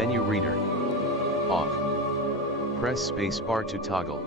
Menu reader. Off. Press spacebar to toggle.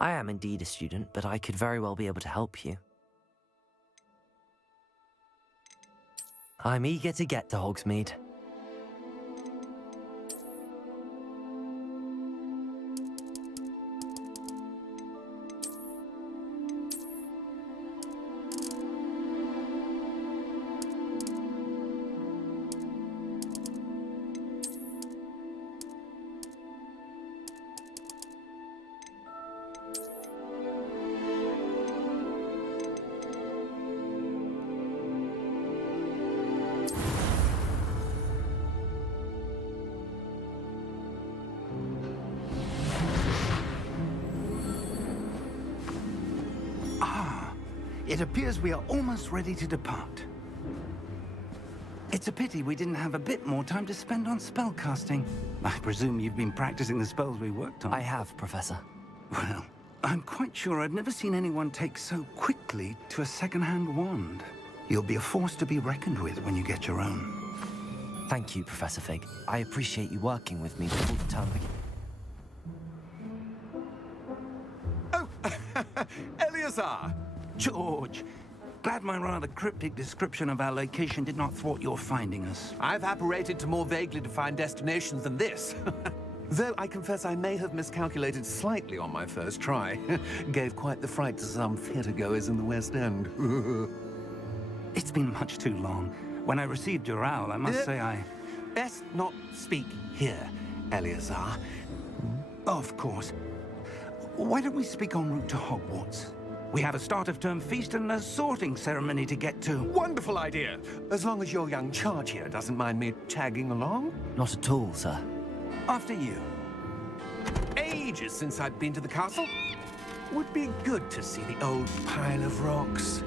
I am indeed a student, but I could very well be able to help you. I'm eager to get to Hogsmeade. It appears we are almost ready to depart. It's a pity we didn't have a bit more time to spend on spellcasting. I presume you've been practicing the spells we worked on. I have, Professor. Well, I'm quite sure I've never seen anyone take so quickly to a second-hand wand. You'll be a force to be reckoned with when you get your own. Thank you, Professor Fig. I appreciate you working with me before the term begins. Oh, Eleazar! George, glad my rather cryptic description of our location did not thwart your finding us. I've apparated to more vaguely defined destinations than this. Though I confess I may have miscalculated slightly on my first try. Gave quite the fright to some theatre-goers in the West End. It's been much too long. When I received your owl, I must say I... Best not speak here, Eleazar. Of course. Why don't we speak en route to Hogwarts? We have a start-of-term feast and a sorting ceremony to get to. Wonderful idea! As long as your young charge here doesn't mind me tagging along. Not at all, sir. After you. Ages since I've been to the castle. Would be good to see the old pile of rocks.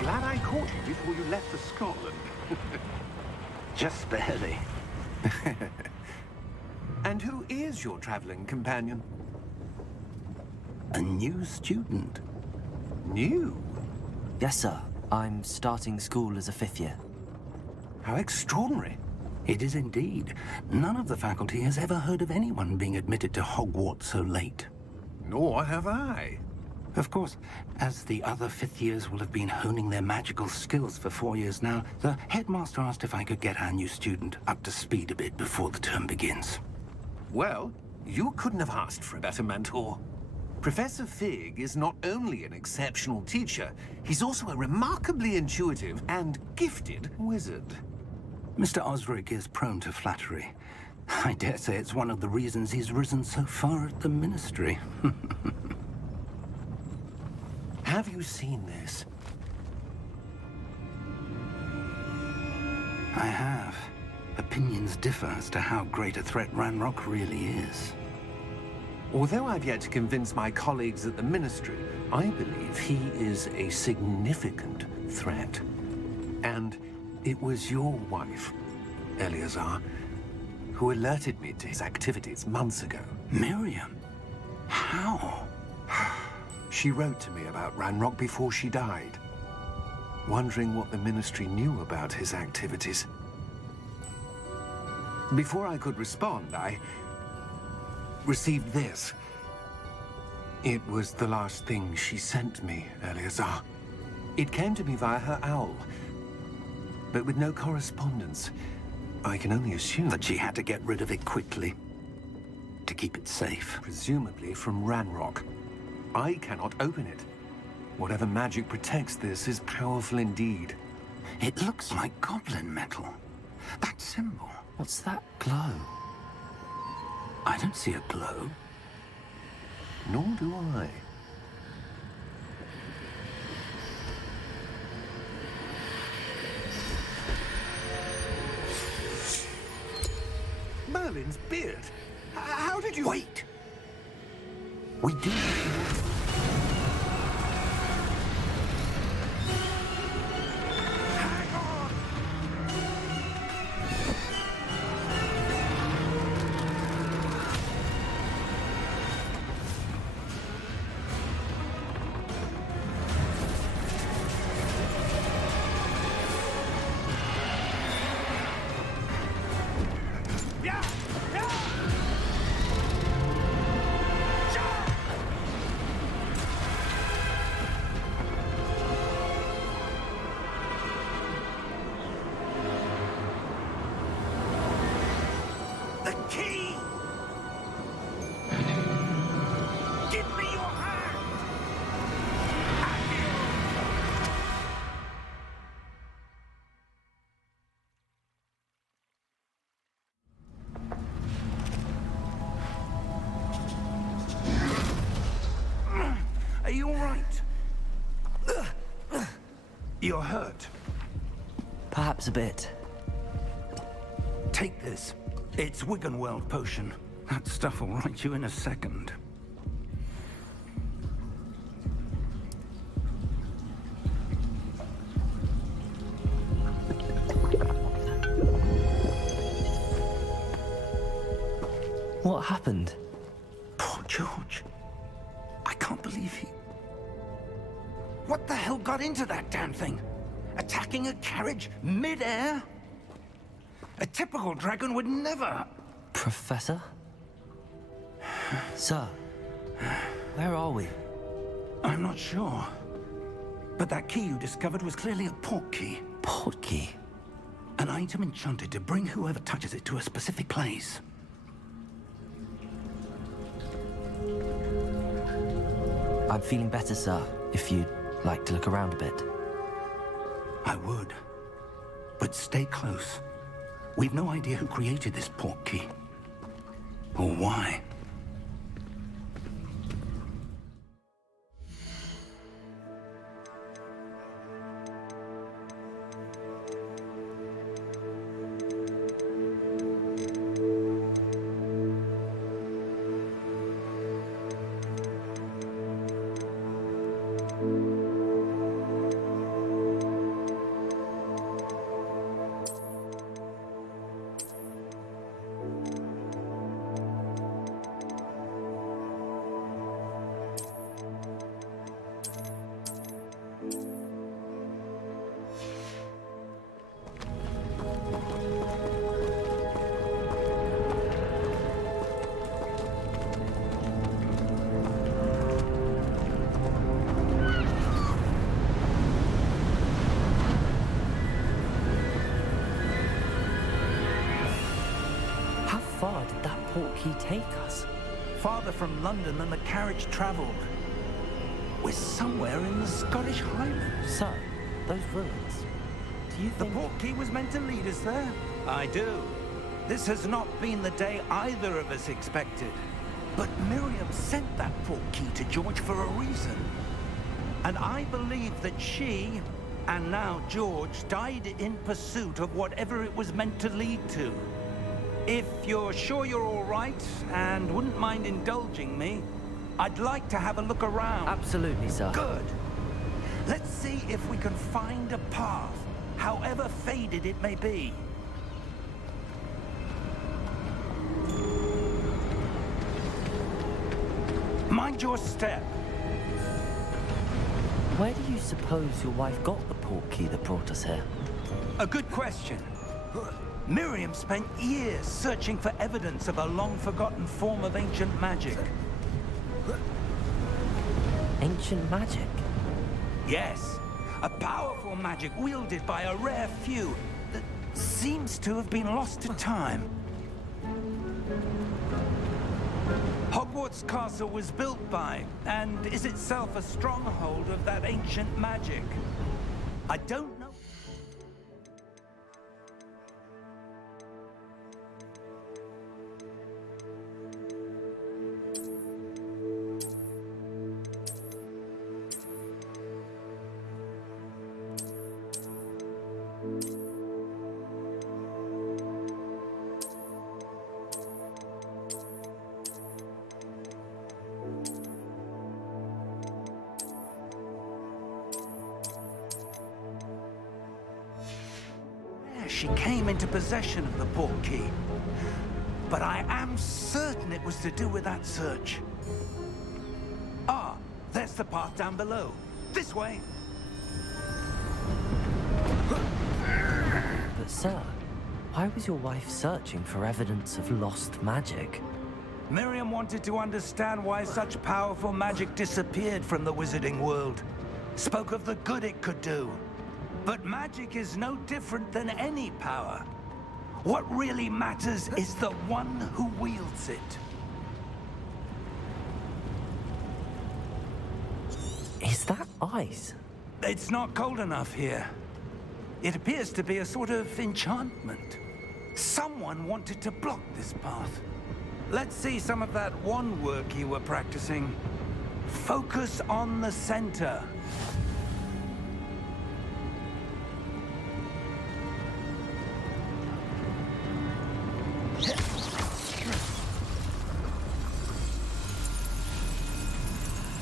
Glad I caught you before you left for Scotland. Just barely. And who is your traveling companion? A new student. New? Yes, sir. I'm starting school as a 5th year. How extraordinary. It is indeed. None of the faculty has ever heard of anyone being admitted to Hogwarts so late. Nor have I. Of course, as the other 5th years will have been honing their magical skills for 4 years now, the headmaster asked if I could get our new student up to speed a bit before the term begins. Well, you couldn't have asked for a better mentor. Professor Fig is not only an exceptional teacher, he's also a remarkably intuitive and gifted wizard. Mr. Osric is prone to flattery. I dare say it's one of the reasons he's risen so far at the Ministry. Have you seen this? I have. Opinions differ as to how great a threat Ranrock really is. Although I've yet to convince my colleagues at the Ministry, I believe he is a significant threat. And it was your wife, Eleazar, who alerted me to his activities months ago. Miriam? How? She wrote to me about Ranrock before she died, wondering what the Ministry knew about his activities. Before I could respond, I received this. It was the last thing she sent me, Eleazar. It came to me via her owl, but with no correspondence. I can only assume That she had to get rid of it quickly, to keep it safe. presumably from Ranrock. I cannot open it. Whatever magic protects this is powerful indeed. It looks like goblin metal. That symbol. What's that glow? I don't see a glow. Nor do I. Merlin's beard. How did you... Wait! We do. The key! Give me your hand! Are you all right? You're hurt. Perhaps a bit. Take this. It's Wiggenweld potion. That stuff will right you in a second. What happened? Poor George. I can't believe he... What the hell got into that damn thing? Attacking a carriage mid-air? A typical dragon would never... Professor? Sir, where are we? I'm not sure. But that key you discovered was clearly a portkey. Portkey? An item enchanted to bring whoever touches it to a specific place. I'm feeling better, sir, if you'd like to look around a bit. I would. But stay close. We've no idea who created this portkey. Or why. How far did that portkey take us? Farther from London than the carriage traveled. We're somewhere in the Scottish Highlands. Sir, those ruins. Do you The think... portkey was meant to lead us there? I do. This has not been the day either of us expected. But Miriam sent that portkey to George for a reason. And I believe that she, and now George, died in pursuit of whatever it was meant to lead to. If you're sure you're all right, and wouldn't mind indulging me, I'd like to have a look around. Absolutely, sir. Good. Let's see if we can find a path, however faded it may be. Mind your step. Where do you suppose your wife got the portkey that brought us here? A good question. Miriam spent years searching for evidence of a long-forgotten form of ancient magic. Ancient magic? Yes, a powerful magic wielded by a rare few that seems to have been lost to time. Hogwarts Castle was built by, and is itself a stronghold of that ancient magic. I don't know. She came into possession of the portkey. But I am certain it was to do with that search. Ah, there's the path down below. This way. But sir, why was your wife searching for evidence of lost magic? Miriam wanted to understand why such powerful magic disappeared from the wizarding world. Spoke of the good it could do. But magic is no different than any power. What really matters is the one who wields it. Is that ice? It's not cold enough here. It appears to be a sort of enchantment. Someone wanted to block this path. Let's see some of that wand work you were practicing. Focus on the center.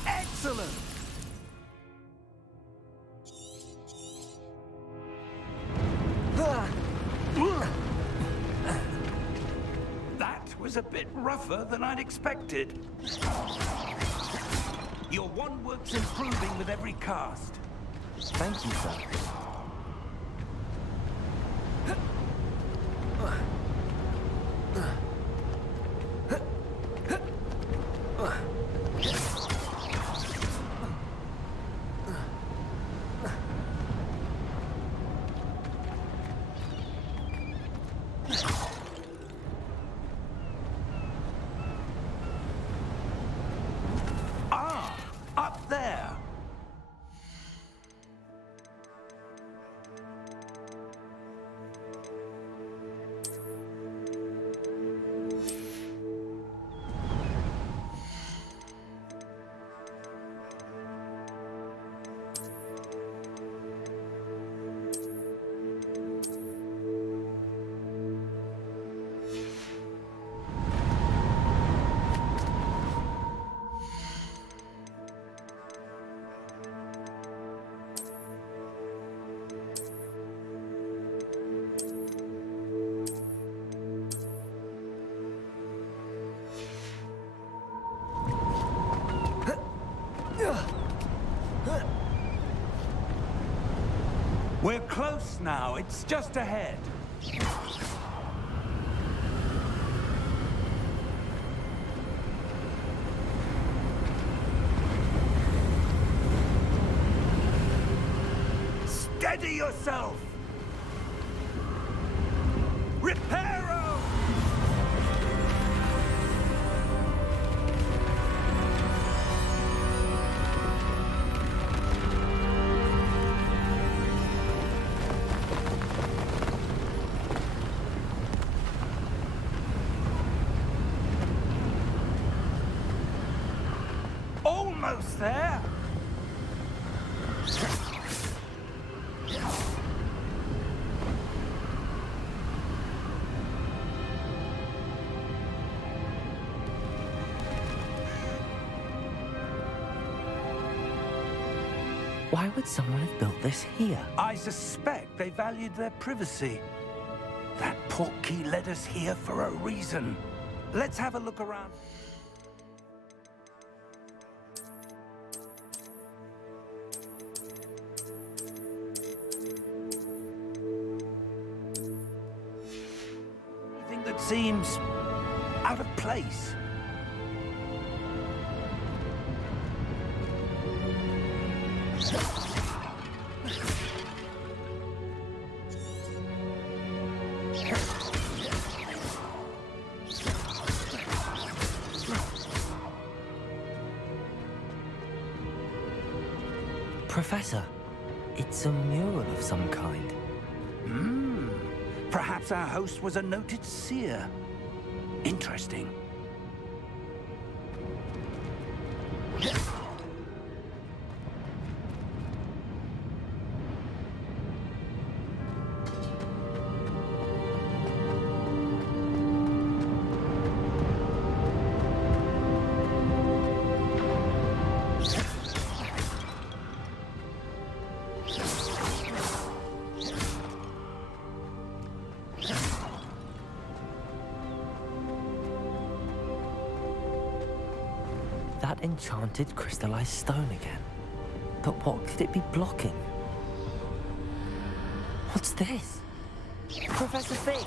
Excellent! That was was a bit rougher than I'd expected. Your wand works improving with every cast. Thank you, sir. Up there! We're close now. It's just ahead. Steady yourself! Reparo! Almost there! Why would someone have built this here? I suspect they valued their privacy. That portkey led us here for a reason. Let's have a look around. Anything that seems out of place. Professor, it's a mural of some kind. Perhaps our host was a noted seer. Interesting. That enchanted crystallized stone again. But what could it be blocking? What's this? Professor Fig!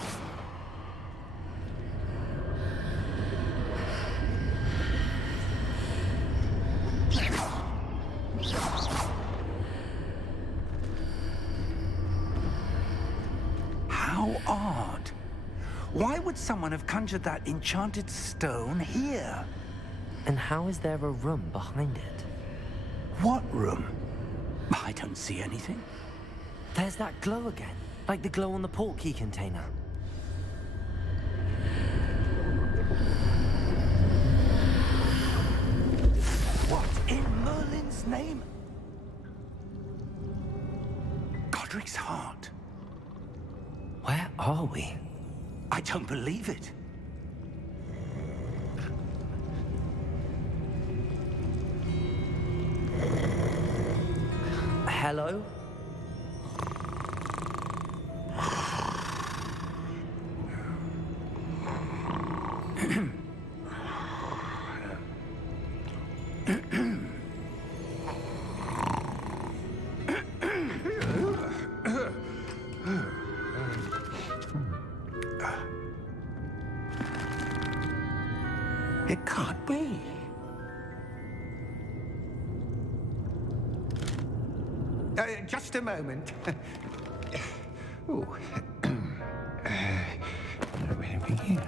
How odd. Why would someone have conjured that enchanted stone here? And how is there a room behind it? What room? I don't see anything. There's that glow again, like the glow on the portkey container. What in Merlin's name? Godric's heart. Where are we? I don't believe it. Hello? It can't be. Just a moment. Ooh. Where to begin?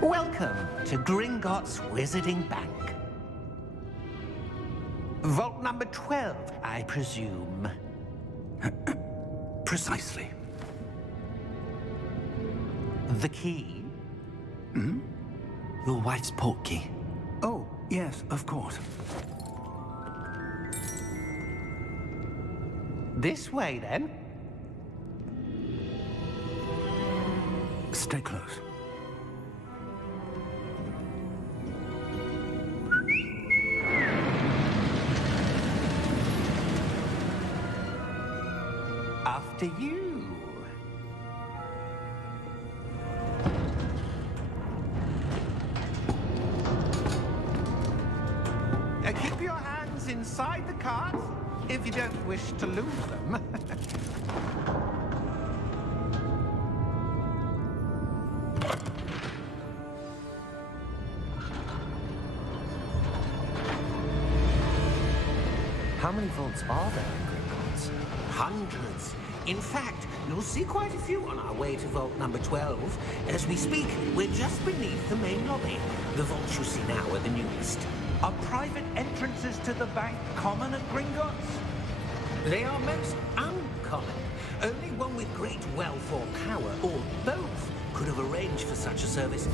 Welcome to Gringotts Wizarding Bank. Vault number 12, I presume. Precisely. The key? Your wife's portkey. Oh, yes, of course. This way, then. Stay close. After you. Keep your hands inside the cart if you don't wish to lose them. How many vaults are there in Gringotts? Hundreds. In fact, you'll see quite a few on our way to vault number 12. As we speak, we're just beneath the main lobby. The vaults you see now are the newest. Are private entrances to the bank common at Gringotts? They are most uncommon. Only one with great wealth or power, or both, could have arranged for such a service.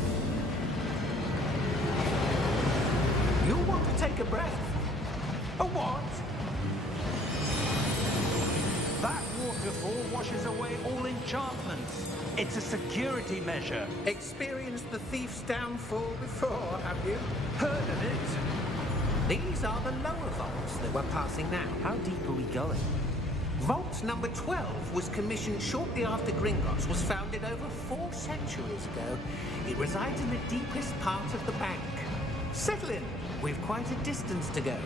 You'll want to take a breath. A what? That waterfall washes away all enchantments. It's a security measure. Experienced the thief's downfall before, have you? Heard of it? These are the lower vaults that we're passing now. How deep are we going? Vault number 12 was commissioned shortly after Gringotts was founded over 4 centuries ago. It resides in the deepest part of the bank. Settle in. We've quite a distance to go.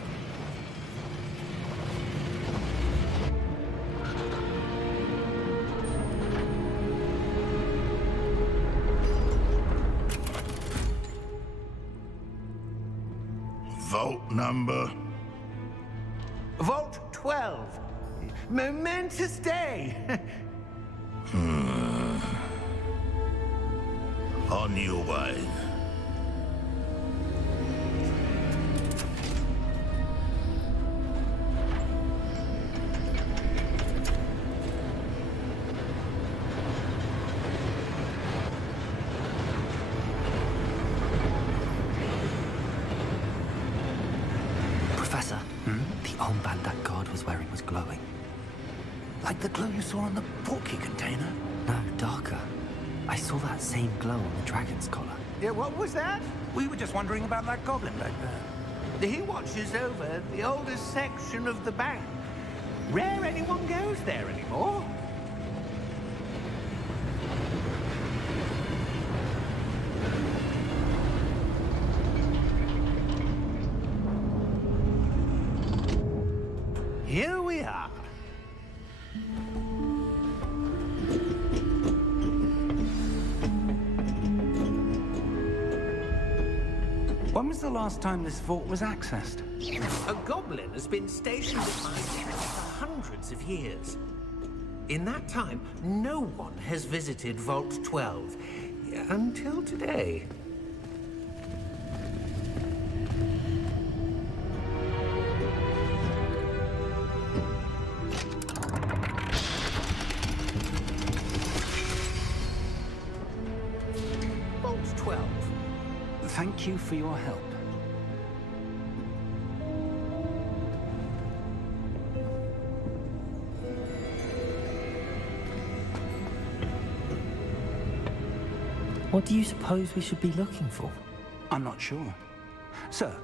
Vault number? Vault 12. Momentous day. On your way. Professor, the armband that guard was wearing was glowing. Like the glow you saw on the portkey container? No, darker. I saw that same glow on the dragon's collar. Yeah, what was that? We were just wondering about that goblin back there. He watches over the oldest section of the bank. Rare anyone goes there anymore. Here we are. When was the last time this vault was accessed? A goblin has been stationed at my desk for hundreds of years. In that time, no one has visited Vault 12. Until today. Vault 12. Thank you for your help. What do you suppose we should be looking for? I'm not sure. Sir,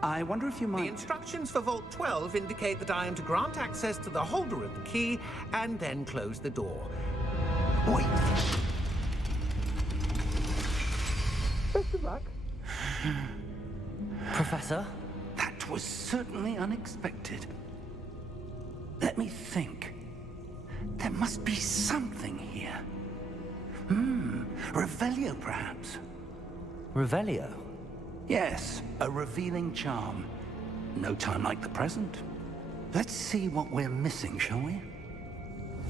I wonder if you The might... instructions for Vault 12 indicate that I am to grant access to the holder of the key and then close the door. Wait! Best of luck. Professor? That was certainly unexpected. Let me think. There must be something here. Revelio, perhaps? Revelio? Yes, a revealing charm. No time like the present. Let's see what we're missing, shall we?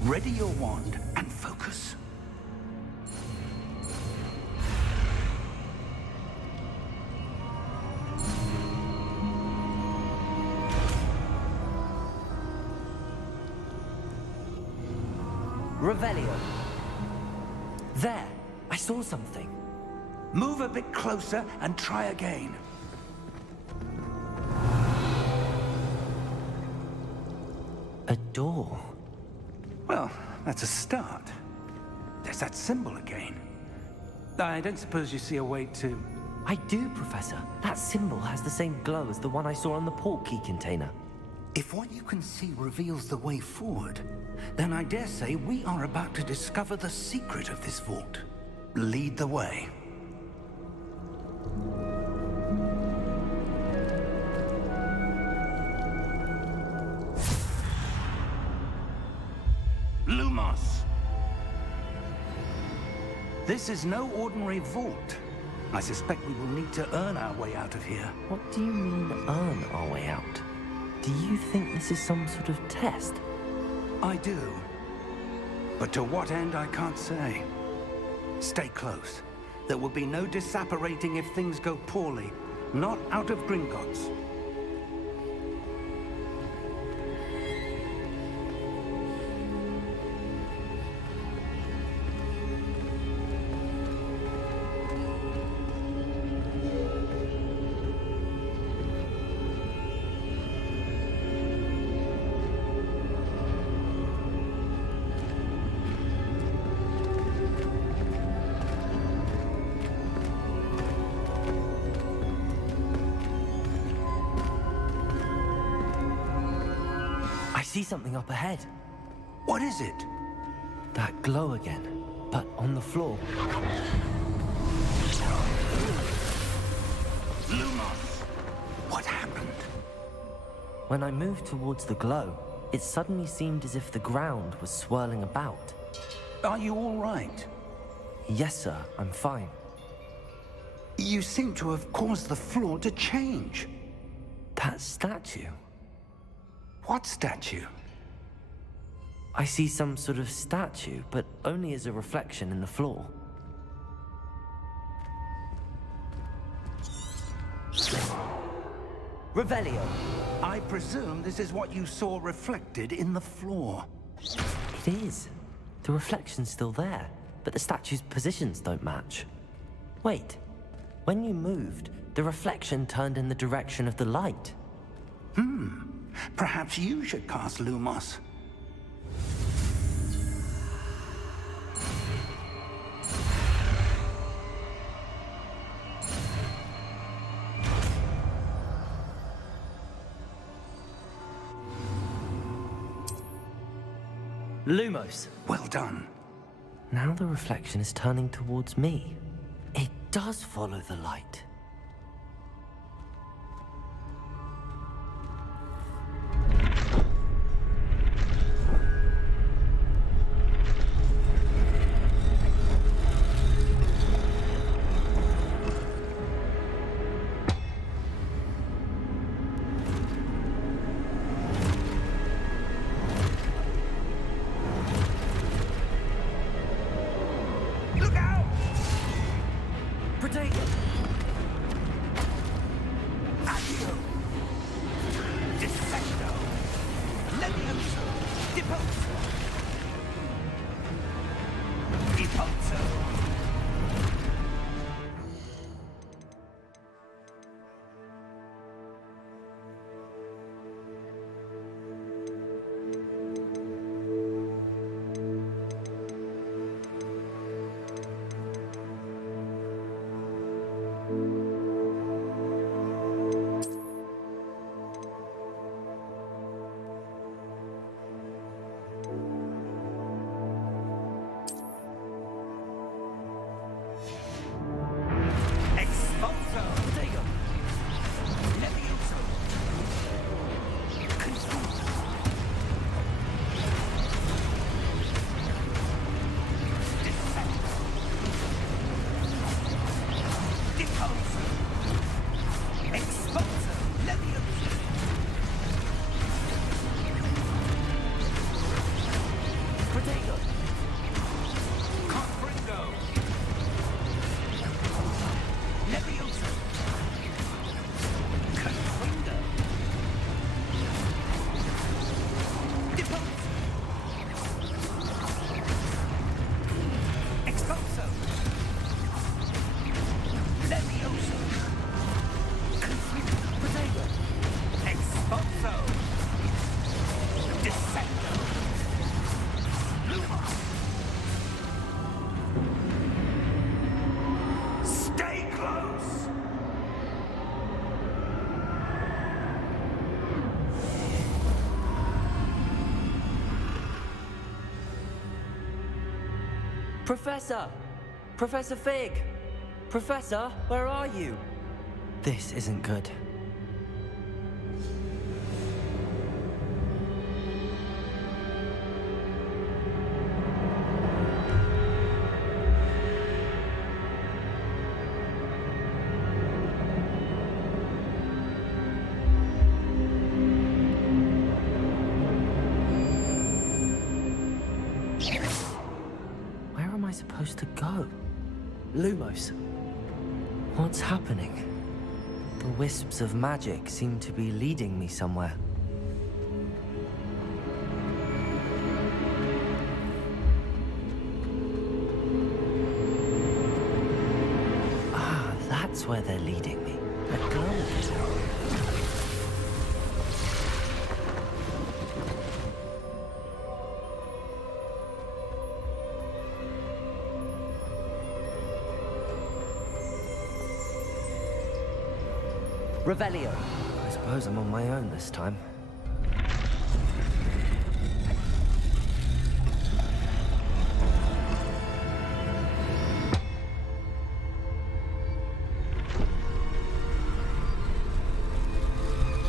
Ready your wand and focus. Revelio. There, I saw something. Move a bit closer and try again. A door. Well, that's a start. There's that symbol again. I don't suppose you see a way to... I do, Professor. That symbol has the same glow as the one I saw on the portkey container. If what you can see reveals the way forward, then I dare say we are about to discover the secret of this vault. Lead the way. Lumos! This is no ordinary vault. I suspect we will need to earn our way out of here. What do you mean, earn our way out? Do you think this is some sort of test? I do. But to what end, I can't say. Stay close. There will be no disapparating if things go poorly. Not out of Gringotts. I see something up ahead. What is it? That glow again, but on the floor. Lumos! What happened? When I moved towards the glow, it suddenly seemed as if the ground was swirling about. Are you all right? Yes, sir, I'm fine. You seem to have caused the floor to change. That statue. What statue? I see some sort of statue, but only as a reflection in the floor. Revelio. I presume this is what you saw reflected in the floor. It is. The reflection's still there, but the statue's positions don't match. Wait. When you moved, the reflection turned in the direction of the light. Perhaps you should cast Lumos. Lumos. Well done. Now the reflection is turning towards me. It does follow the light. Look out! Protect it! Accio! Dissecto! Levioso! Deposo! Deposo! Professor! Professor Fig! Professor, where are you? This isn't good. Where am I supposed to go? Lumos. What's happening? The wisps of magic seem to be leading me somewhere. Ah, that's where they're leading me. A globe. Revelio. I suppose I'm on my own this time.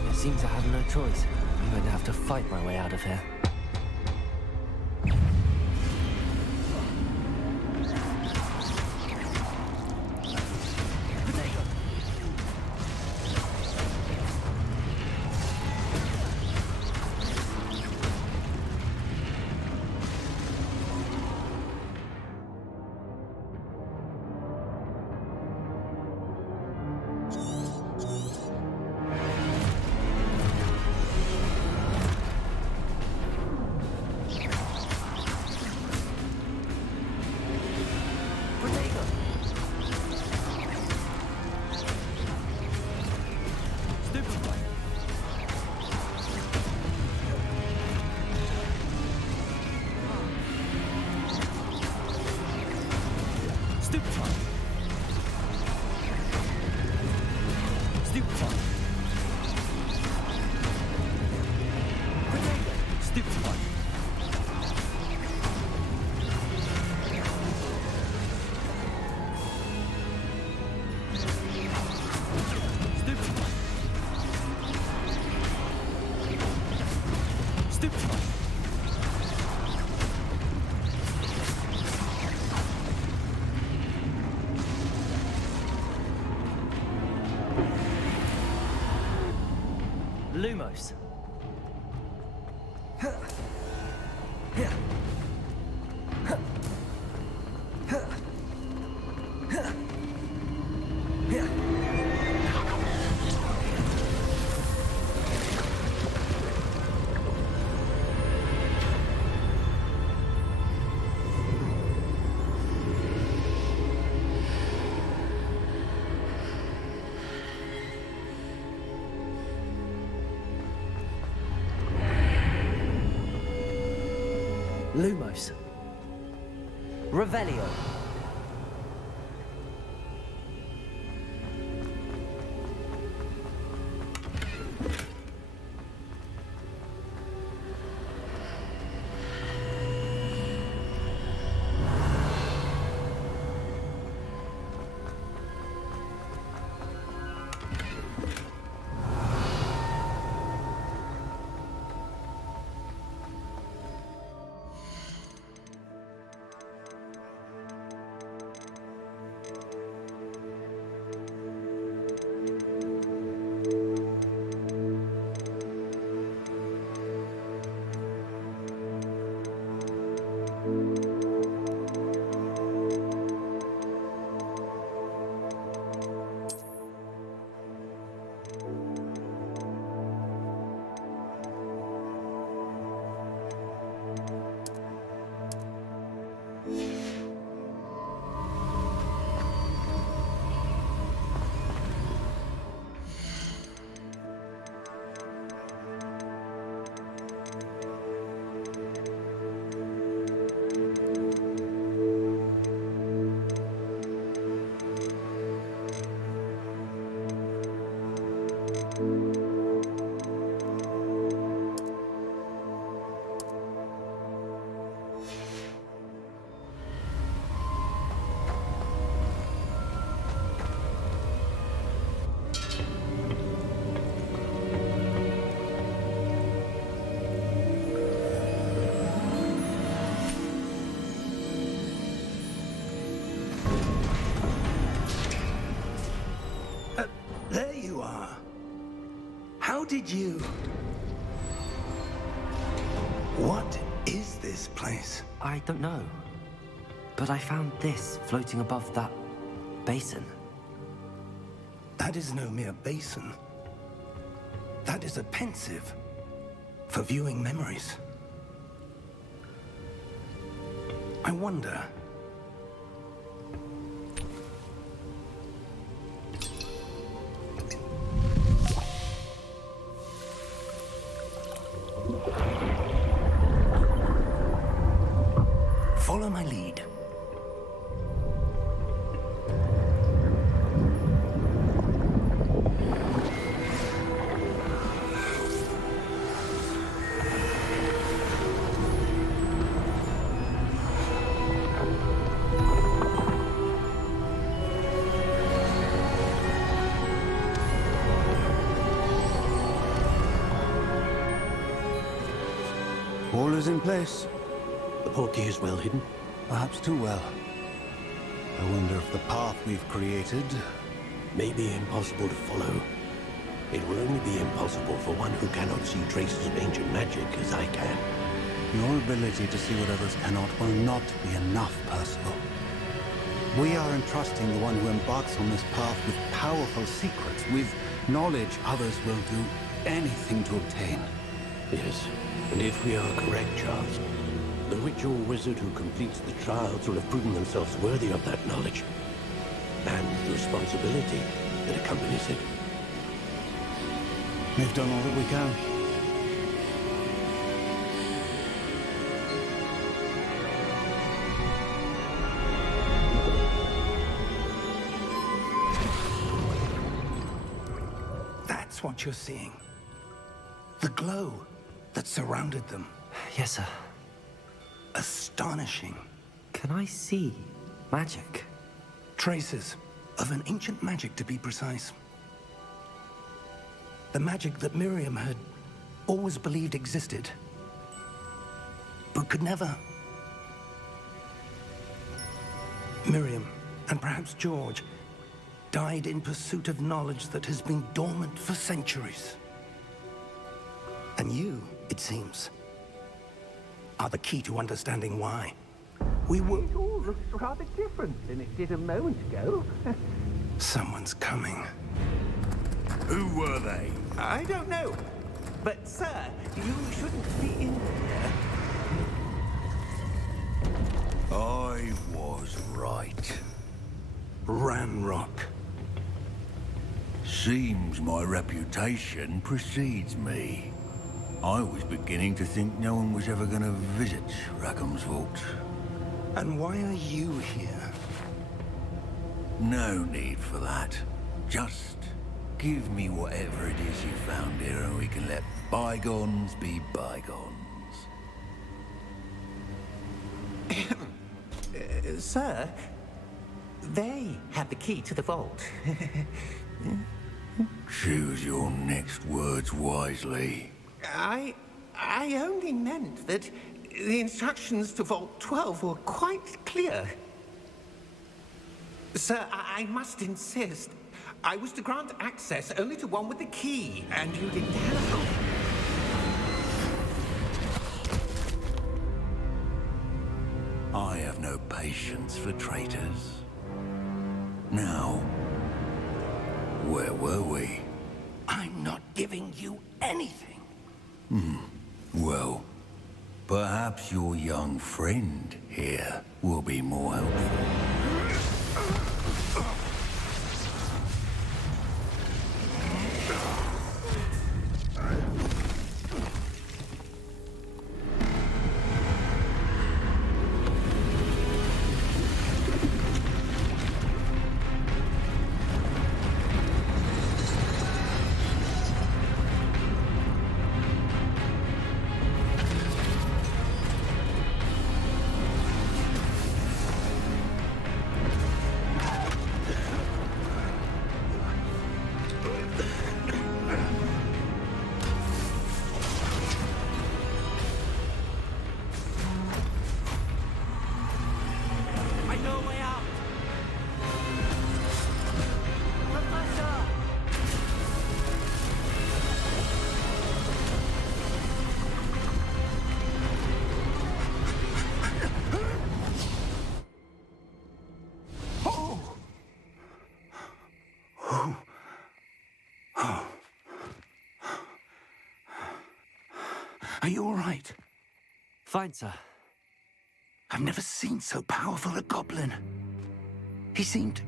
I seem to have no choice. I'm going to have to fight my way out of here. Lumos. Lumos. Revelio. are. How did you... What is this place? I don't know. But I found this floating above that basin. That is no mere basin. That is a pensieve for viewing memories. I wonder... Follow my lead. All is in place. The portkey is well hidden. Perhaps too well. I wonder if the path we've created... May be impossible to follow. It will only be impossible for one who cannot see traces of ancient magic as I can. Your ability to see what others cannot will not be enough, Percival. We are entrusting the one who embarks on this path with powerful secrets, with knowledge others will do anything to obtain. Yes, and if we are correct, Charles, the ritual wizard who completes the trials will have proven themselves worthy of that knowledge. And the responsibility that accompanies it. We've done all that we can. That's what you're seeing. The glow that surrounded them. Yes, sir. Astonishing. Can I see magic? Traces of an ancient magic, to be precise. The magic that Miriam had always believed existed, but could never. Miriam, and perhaps George, died in pursuit of knowledge that has been dormant for centuries. And you, it seems, are the key to understanding why. We were... It all looks rather different than it did a moment ago. Someone's coming. Who were they? I don't know. But, sir, you shouldn't be in here. I was right. Ranrock. Seems my reputation precedes me. I was beginning to think no one was ever going to visit Rackham's Vault. And why are you here? No need for that. Just give me whatever it is you found here and we can let bygones be bygones. Sir, they have the key to the vault. Choose your next words wisely. I only meant that the instructions to Vault 12 were quite clear. Sir, I must insist. I was to grant access only to one with the key, and you didn't have. I have no patience for traitors. Now, where were we? I'm not giving you anything. Well, perhaps your young friend here will be more helpful. Are you all right? Fine, sir. I've never seen so powerful a goblin. He seemed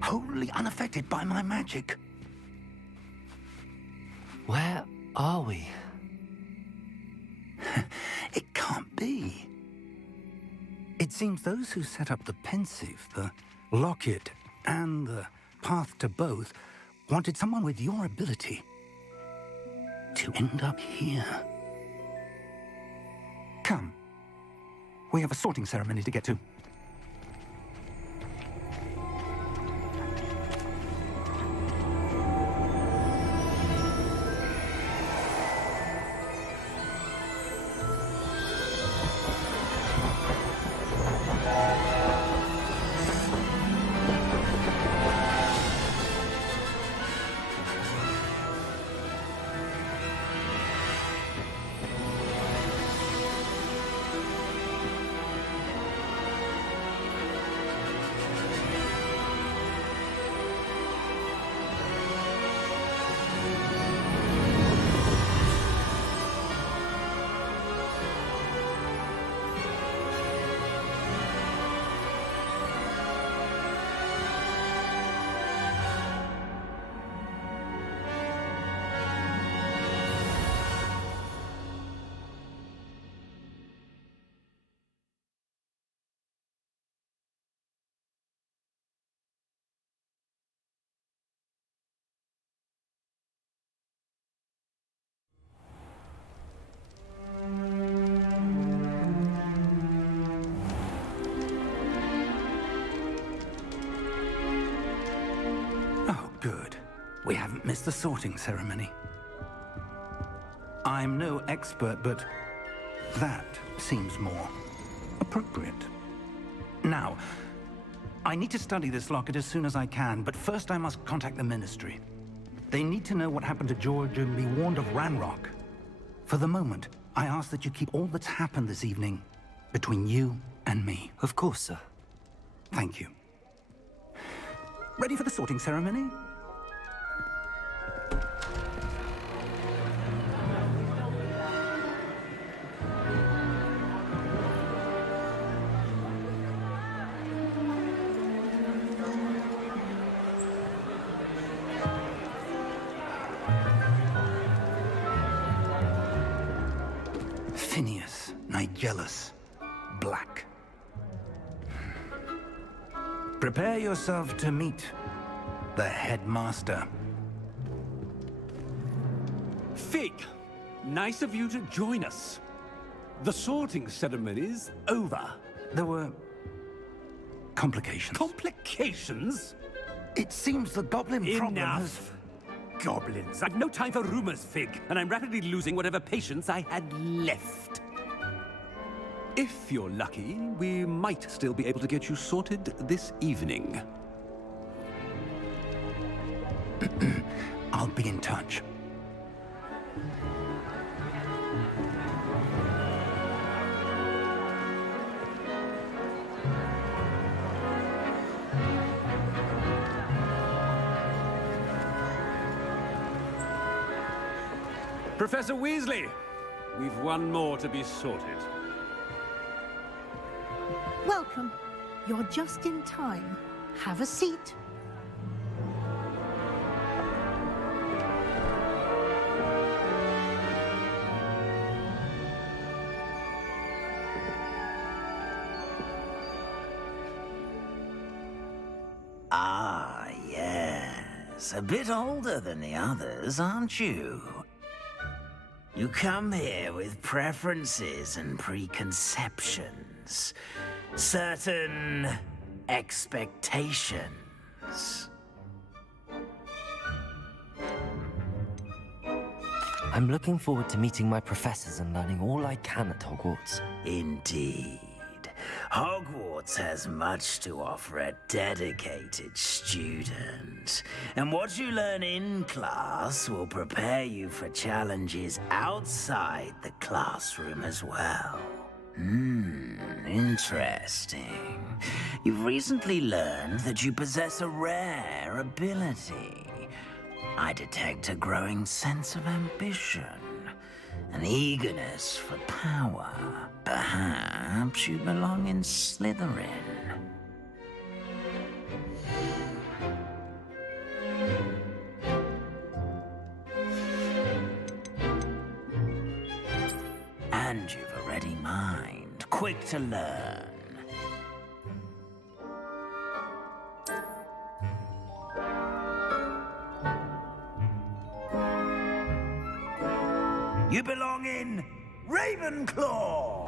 wholly unaffected by my magic. Where are we? It can't be. It seems those who set up the Pensieve, the locket, and the path to both wanted someone with your ability to end up here. Come. We have a sorting ceremony to get to. Good. We haven't missed the sorting ceremony. I'm no expert, but that seems more appropriate. Now, I need to study this locket as soon as I can, but first I must contact the Ministry. They need to know what happened to George and be warned of Ranrock. For the moment, I ask that you keep all that's happened this evening between you and me. Of course, sir. Thank you. Ready for the sorting ceremony? Phineas, Nigellus, Black. Prepare yourself to meet the headmaster. Fig, nice of you to join us. The sorting ceremony's over. There were complications. Complications? It seems the goblin problem has... Enough! Goblins. I've no time for rumors, Fig, and I'm rapidly losing whatever patience I had left. If you're lucky, we might still be able to get you sorted this evening. I'll be in touch. Professor Weasley, we've one more to be sorted. Welcome. You're just in time. Have a seat. Ah, yes. A bit older than the others, aren't you? You come here with preferences and preconceptions. Certain expectations. I'm looking forward to meeting my professors and learning all I can at Hogwarts. Indeed. Hogwarts has much to offer a dedicated student. And what you learn in class will prepare you for challenges outside the classroom as well. Interesting. You've recently learned that you possess a rare ability. I detect a growing sense of ambition, an eagerness for power. Perhaps you belong in Slytherin. And you've a ready mind, quick to learn. You belong in Ravenclaw!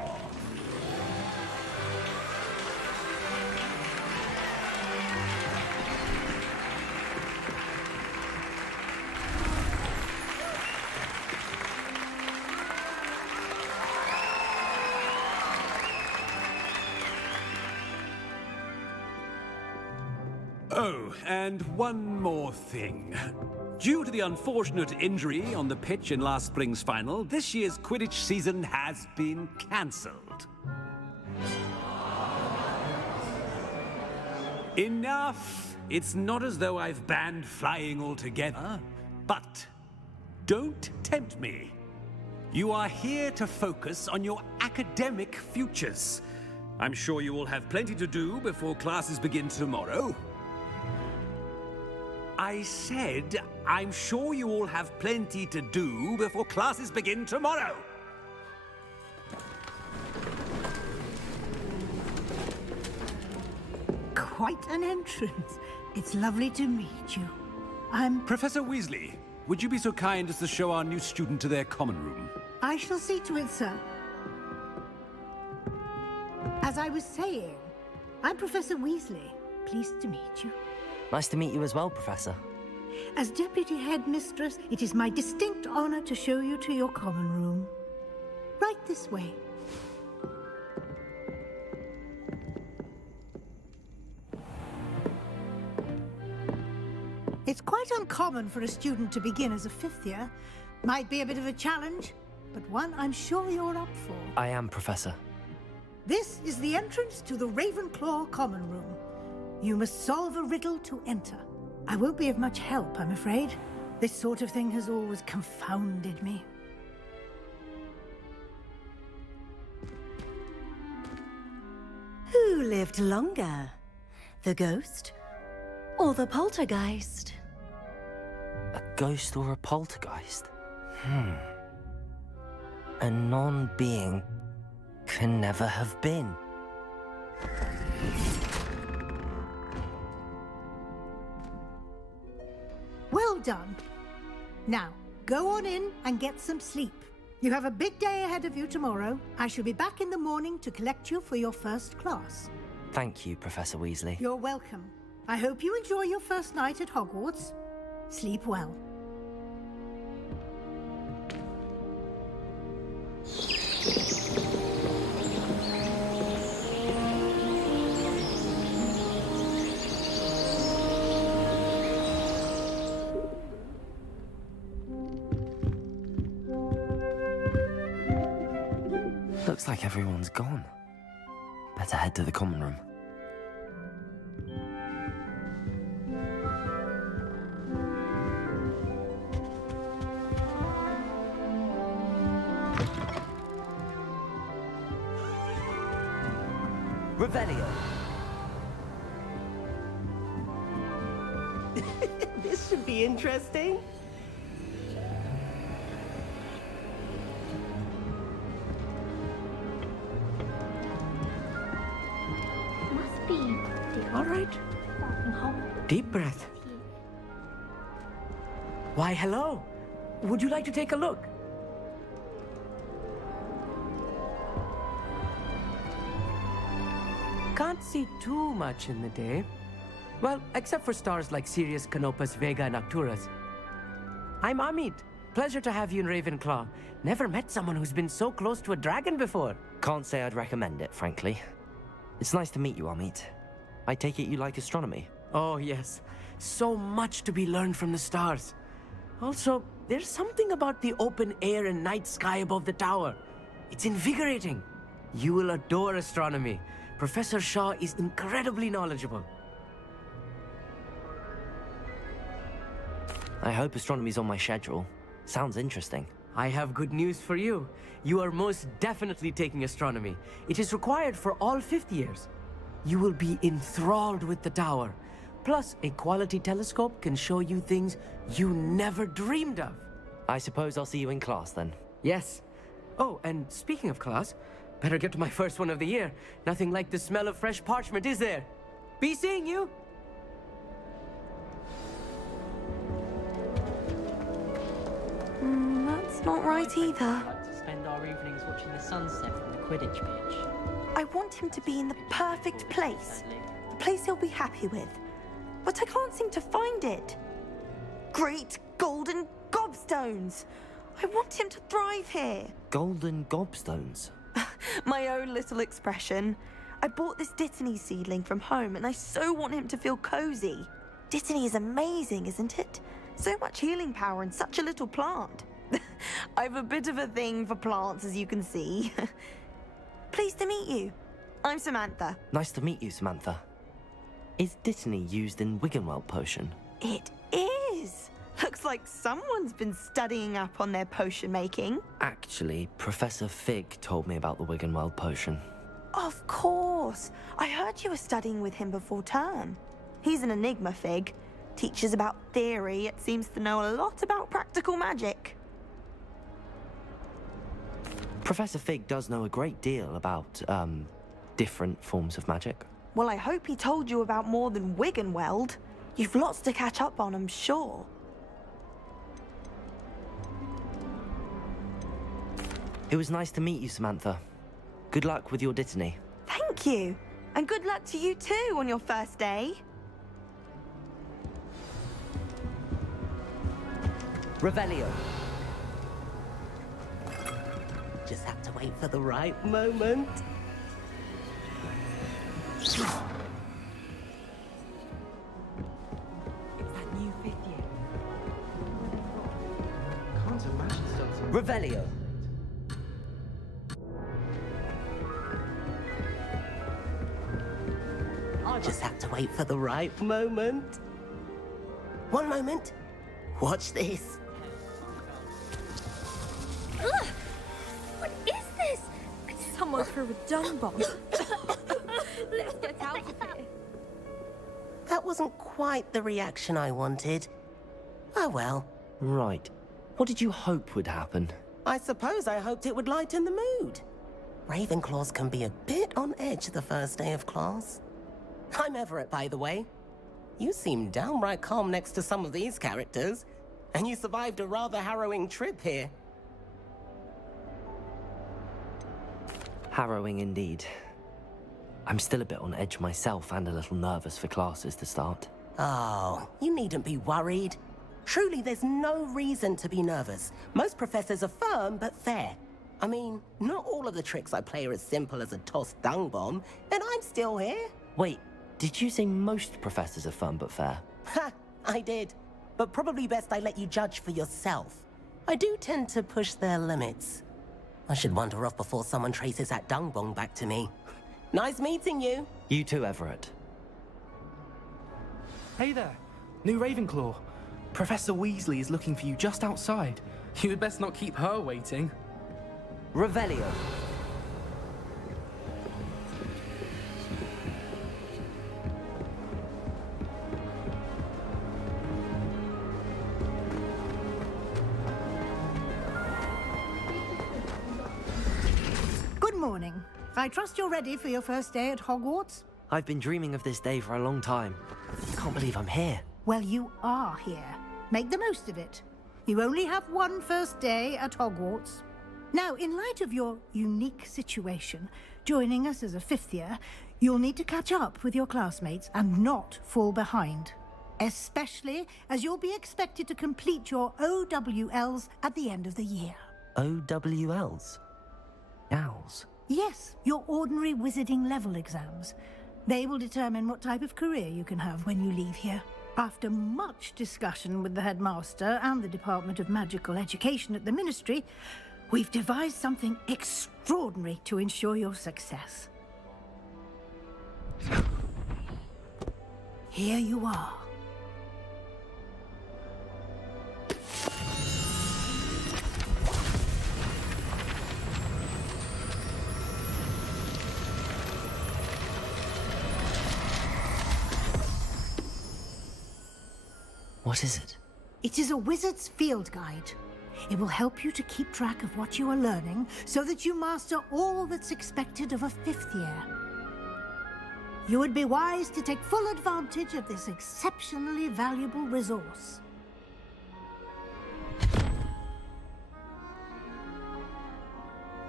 Oh, and one more thing. Due to the unfortunate injury on the pitch in last spring's final, this year's Quidditch season has been cancelled. Enough! It's not as though I've banned flying altogether, but don't tempt me. You are here to focus on your academic futures. I'm sure you will have plenty to do before classes begin tomorrow. I said, I'm sure you all have plenty to do before classes begin tomorrow. Quite an entrance. It's lovely to meet you. I'm... Professor Weasley, would you be so kind as to show our new student to their common room? I shall see to it, sir. As I was saying, I'm Professor Weasley. Pleased to meet you. Nice to meet you as well, Professor. As Deputy Headmistress, it is my distinct honor to show you to your common room. Right this way. It's quite uncommon for a student to begin as a fifth year. Might be a bit of a challenge, but one I'm sure you're up for. I am, Professor. This is the entrance to the Ravenclaw common room. You must solve a riddle to enter. I won't be of much help, I'm afraid. This sort of thing has always confounded me. Who lived longer? The ghost or the poltergeist? A ghost or a poltergeist? A non-being can never have been. Well done. Now, go on in and get some sleep. You have a big day ahead of you tomorrow. I shall be back in the morning to collect you for your first class. Thank you, Professor Weasley. You're welcome. I hope you enjoy your first night at Hogwarts. Sleep well. Looks like everyone's gone. Better head to the common room. Revelio. This should be interesting. All right. Deep breath. Why, hello. Would you like to take a look? Can't see too much in the day. Well, except for stars like Sirius, Canopus, Vega, and Arcturus. I'm Amit. Pleasure to have you in Ravenclaw. Never met someone who's been so close to a dragon before. Can't say I'd recommend it, frankly. It's nice to meet you, Amit. I take it you like astronomy? Oh, yes. So much to be learned from the stars. Also, there's something about the open air and night sky above the tower. It's invigorating. You will adore astronomy. Professor Shaw is incredibly knowledgeable. I hope astronomy's on my schedule. Sounds interesting. I have good news for you. You are most definitely taking astronomy. It is required for all 5th years. You will be enthralled with the tower. Plus, a quality telescope can show you things you never dreamed of. I suppose I'll see you in class then. Yes. Oh, and speaking of class, better get to my first one of the year. Nothing like the smell of fresh parchment, is there? Be seeing you! That's not right either. I like to spend our evenings watching the sunset from the Quidditch pitch. I want him to be in the perfect place. The place he'll be happy with. But I can't seem to find it. Great golden gobstones! I want him to thrive here. Golden gobstones? My own little expression. I bought this Dittany seedling from home and I so want him to feel cozy. Dittany is amazing, isn't it? So much healing power in such a little plant. I've a bit of a thing for plants, as you can see. Pleased to meet you. I'm Samantha. Nice to meet you, Samantha. Is Dittany used in Wiggenweld potion? It is. Looks like someone's been studying up on their potion making. Actually, Professor Fig told me about the Wiggenweld potion. Of course. I heard you were studying with him before term. He's an enigma, Fig. Teaches about theory, yet seems to know a lot about practical magic. Professor Fig does know a great deal about, different forms of magic. Well, I hope he told you about more than Wiggenweld. You've lots to catch up on, I'm sure. It was nice to meet you, Samantha. Good luck with your Dittany. Thank you. And good luck to you too on your first day. Revelio. Just have to wait for the right moment. It's that new 5th year. Can't imagine something. Revelio. Just have to wait for the right moment. One moment. Watch this. Ugh! What is this? Someone threw a dung bomb. Let's get out of here. That wasn't quite the reaction I wanted. Oh well. Right. What did you hope would happen? I suppose I hoped it would lighten the mood. Ravenclaws can be a bit on edge the first day of class. I'm Everett, by the way. You seem downright calm next to some of these characters, and you survived a rather harrowing trip here. Harrowing indeed. I'm still a bit on edge myself and a little nervous for classes to start. Oh, you needn't be worried. Truly, there's no reason to be nervous. Most professors are firm but fair. I mean, not all of the tricks I play are as simple as a tossed dung bomb, and I'm still here. Wait, did you say most professors are fun but fair? Ha! I did. But probably best I let you judge for yourself. I do tend to push their limits. I should wander off before someone traces that dung bomb back to me. Nice meeting you. You too, Everett. Hey there, new Ravenclaw. Professor Weasley is looking for you just outside. You had best not keep her waiting. Revelio. Good morning. I trust you're ready for your first day at Hogwarts? I've been dreaming of this day for a long time. Can't believe I'm here. Well, you are here. Make the most of it. You only have one first day at Hogwarts. Now, in light of your unique situation, joining us as a 5th year, you'll need to catch up with your classmates and not fall behind. Especially as you'll be expected to complete your OWLs at the end of the year. OWLs? Owls? Yes, your ordinary wizarding level exams. They will determine what type of career you can have when you leave here. After much discussion with the headmaster and the Department of Magical Education at the Ministry, we've devised something extraordinary to ensure your success. Here you are. What is it? It is a wizard's field guide. It will help you to keep track of what you are learning so that you master all that's expected of a 5th year. You would be wise to take full advantage of this exceptionally valuable resource.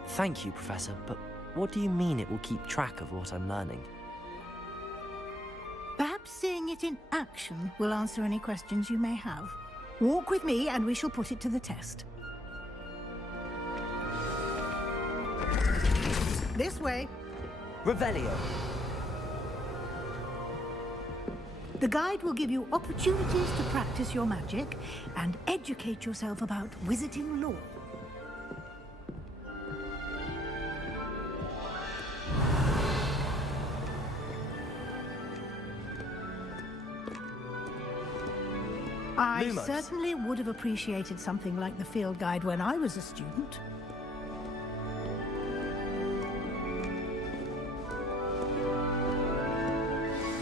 Thank you, Professor, but what do you mean it will keep track of what I'm learning? Perhaps seeing it in action will answer any questions you may have. Walk with me and we shall put it to the test. This way. Revelio. The guide will give you opportunities to practice your magic and educate yourself about wizarding lore. I certainly would have appreciated something like the field guide when I was a student.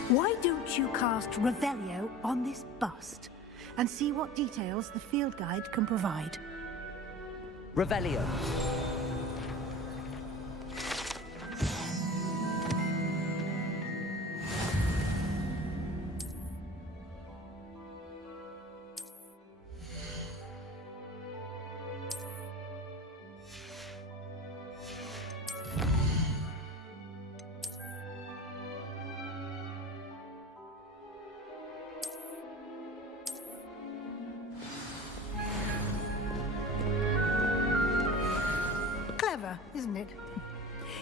Why don't you cast Revelio on this bust and see what details the field guide can provide? Revelio. Isn't it?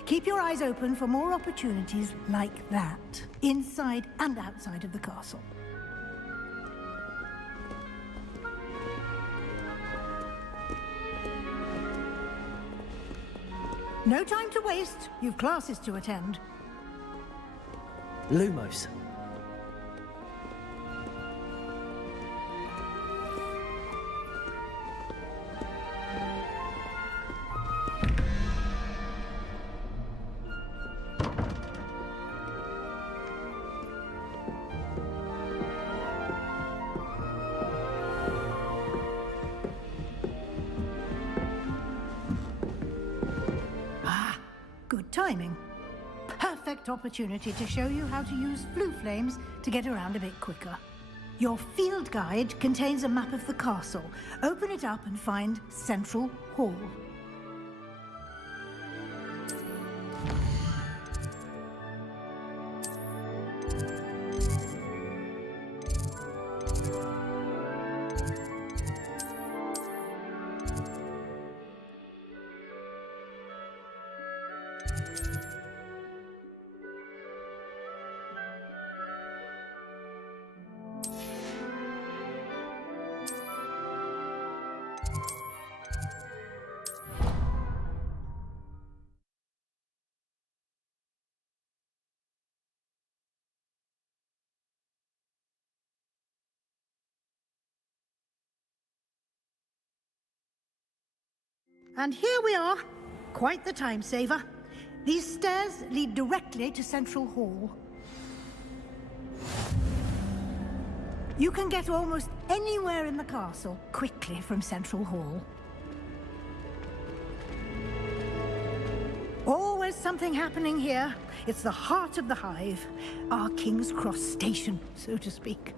Keep your eyes open for more opportunities like that, inside and outside of the castle. No time to waste. You've classes to attend. Lumos. Timing. Perfect opportunity to show you how to use flue flames to get around a bit quicker. Your field guide contains a map of the castle. Open it up and find Central Hall. And here we are. Quite the time saver. These stairs lead directly to Central Hall. You can get almost anywhere in the castle quickly from Central Hall. Always something happening here. It's the heart of the hive. Our King's Cross station, so to speak.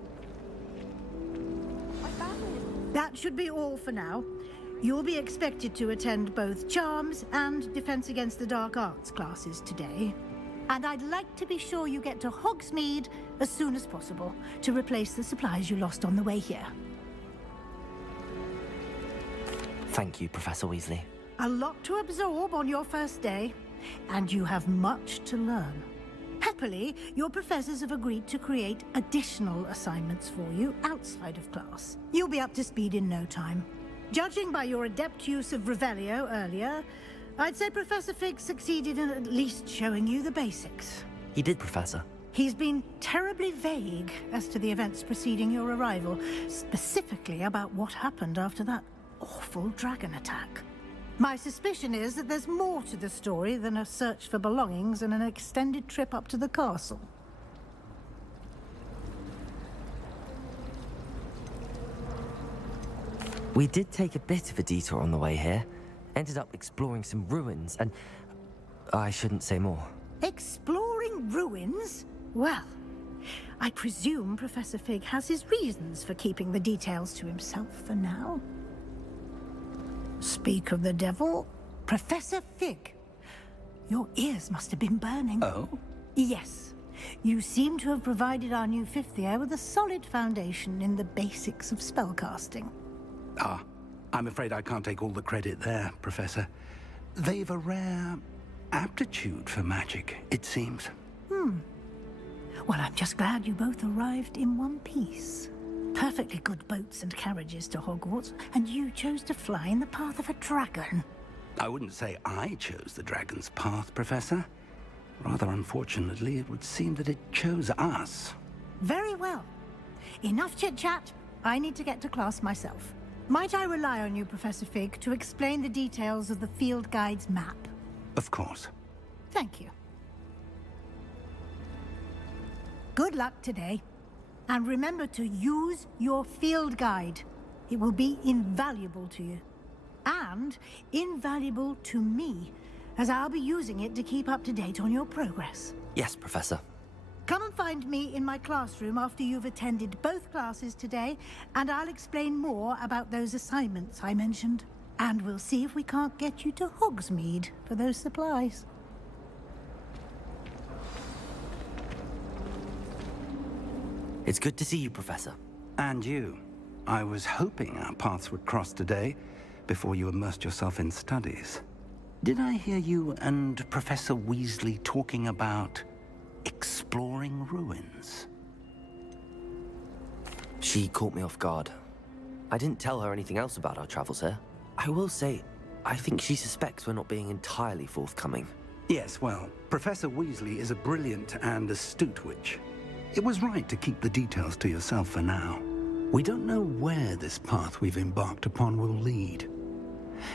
That should be all for now. You'll be expected to attend both Charms and Defense Against the Dark Arts classes today. And I'd like to be sure you get to Hogsmeade as soon as possible to replace the supplies you lost on the way here. Thank you, Professor Weasley. A lot to absorb on your first day, and you have much to learn. Happily, your professors have agreed to create additional assignments for you outside of class. You'll be up to speed in no time. Judging by your adept use of Revelio earlier, I'd say Professor Fig succeeded in at least showing you the basics. He did, Professor. He's been terribly vague as to the events preceding your arrival, specifically about what happened after that awful dragon attack. My suspicion is that there's more to the story than a search for belongings and an extended trip up to the castle. We did take a bit of a detour on the way here. Ended up exploring some ruins, and I shouldn't say more. Exploring ruins? Well, I presume Professor Fig has his reasons for keeping the details to himself for now. Speak of the devil, Professor Fig. Your ears must have been burning. Oh? Yes. You seem to have provided our new fifth year with a solid foundation in the basics of spellcasting. Ah, I'm afraid I can't take all the credit there, Professor. They've a rare aptitude for magic, it seems. Well, I'm just glad you both arrived in one piece. Perfectly good boats and carriages to Hogwarts, and you chose to fly in the path of a dragon. I wouldn't say I chose the dragon's path, Professor. Rather unfortunately, it would seem that it chose us. Very well. Enough chit-chat. I need to get to class myself. Might I rely on you, Professor Fig, to explain the details of the field guide's map? Of course. Thank you. Good luck today. And remember to use your field guide. It will be invaluable to you. And invaluable to me, as I'll be using it to keep up to date on your progress. Yes, Professor. Come and find me in my classroom after you've attended both classes today, and I'll explain more about those assignments I mentioned. And we'll see if we can't get you to Hogsmeade for those supplies. It's good to see you, Professor. And you. I was hoping our paths would cross today, before you immersed yourself in studies. Did I hear you and Professor Weasley talking about exploring ruins? She caught me off guard. I didn't tell her anything else about our travels here. I will say, I think she suspects we're not being entirely forthcoming. Yes, well, Professor Weasley is a brilliant and astute witch. It was right to keep the details to yourself for now. We don't know where this path we've embarked upon will lead.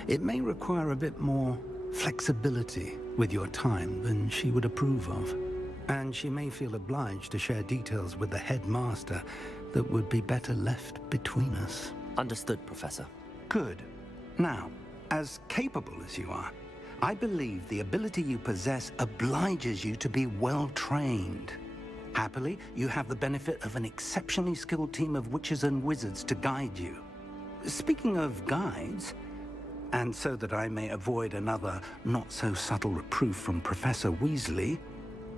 It may require a bit more flexibility with your time than she would approve of. And she may feel obliged to share details with the headmaster that would be better left between us. Understood, Professor. Good. Now, as capable as you are, I believe the ability you possess obliges you to be well trained. Happily, you have the benefit of an exceptionally skilled team of witches and wizards to guide you. Speaking of guides, and so that I may avoid another not-so-subtle reproof from Professor Weasley,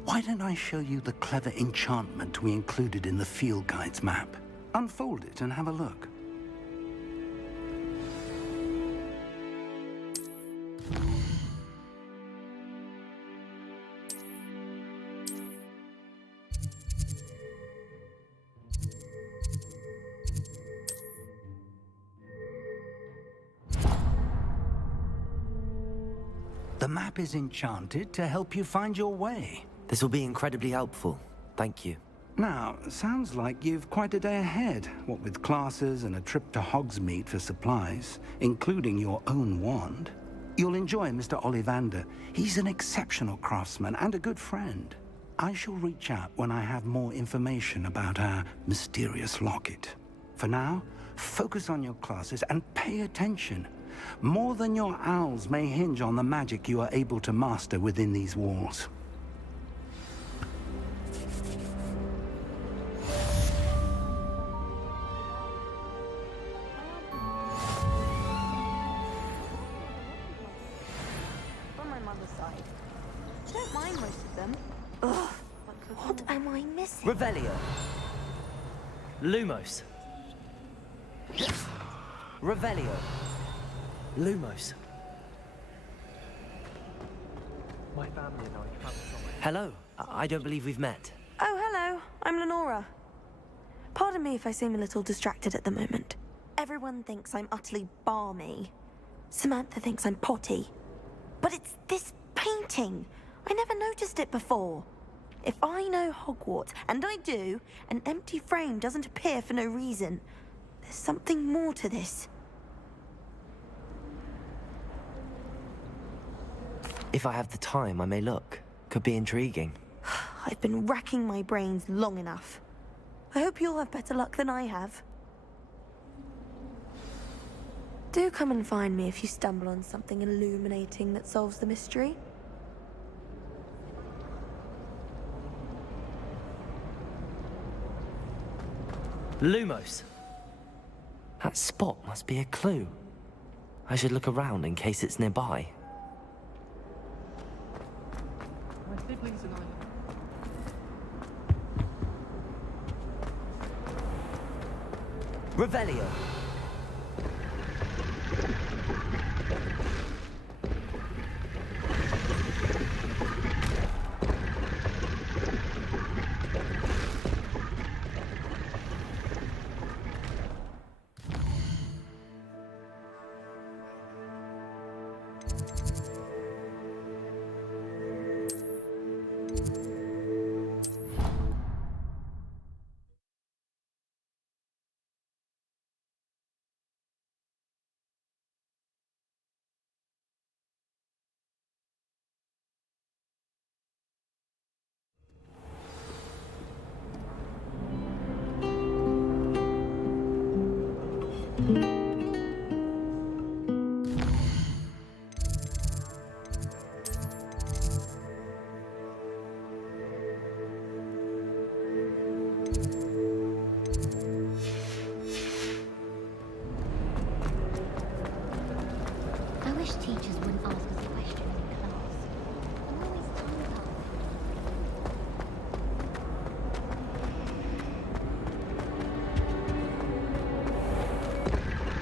why don't I show you the clever enchantment we included in the field guide's map? Unfold it and have a look. The map is enchanted to help you find your way. This will be incredibly helpful. Thank you. Now, sounds like you've quite a day ahead, what with classes and a trip to Hogsmeade for supplies, including your own wand. You'll enjoy Mr. Ollivander. He's an exceptional craftsman and a good friend. I shall reach out when I have more information about our mysterious locket. For now, focus on your classes and pay attention. More than your owls may hinge on the magic you are able to master within these walls. From my mother's side. I don't mind most of them. Ugh, what am I missing? Revelio. Lumos. Revelio. Lumos. My family and I travel somewhere. Hello. I don't believe we've met. Oh, hello. I'm Lenora. Pardon me if I seem a little distracted at the moment. Everyone thinks I'm utterly balmy. Samantha thinks I'm potty. But it's this painting. I never noticed it before. If I know Hogwarts, and I do, an empty frame doesn't appear for no reason. There's something more to this. If I have the time, I may look. Could be intriguing. I've been racking my brains long enough. I hope you'll have better luck than I have. Do come and find me if you stumble on something illuminating that solves the mystery. Lumos! That spot must be a clue. I should look around in case it's nearby. My siblings and I... Revelio! I wish teachers wouldn't ask us questions in class. I'm always tongue-tied.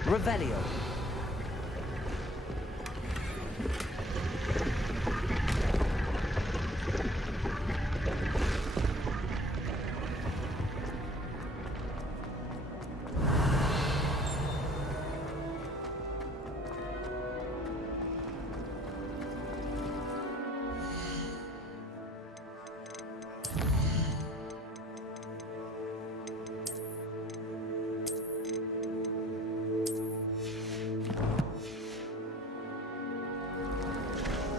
Revelio!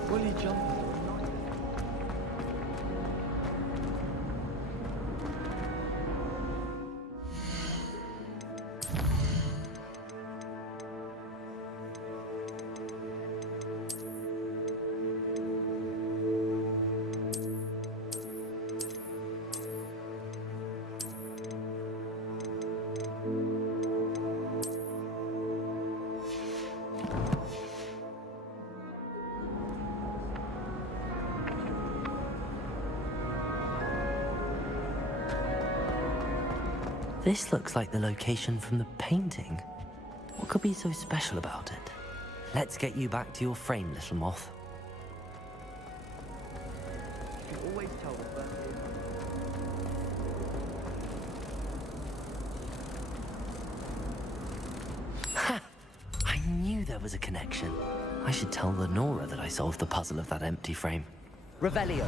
Fully jumping. This looks like the location from the painting. What could be so special about it? Let's get you back to your frame, little moth. You always tell the birthday. Ha! I knew there was a connection. I should tell Lenora that I solved the puzzle of that empty frame. Revelio!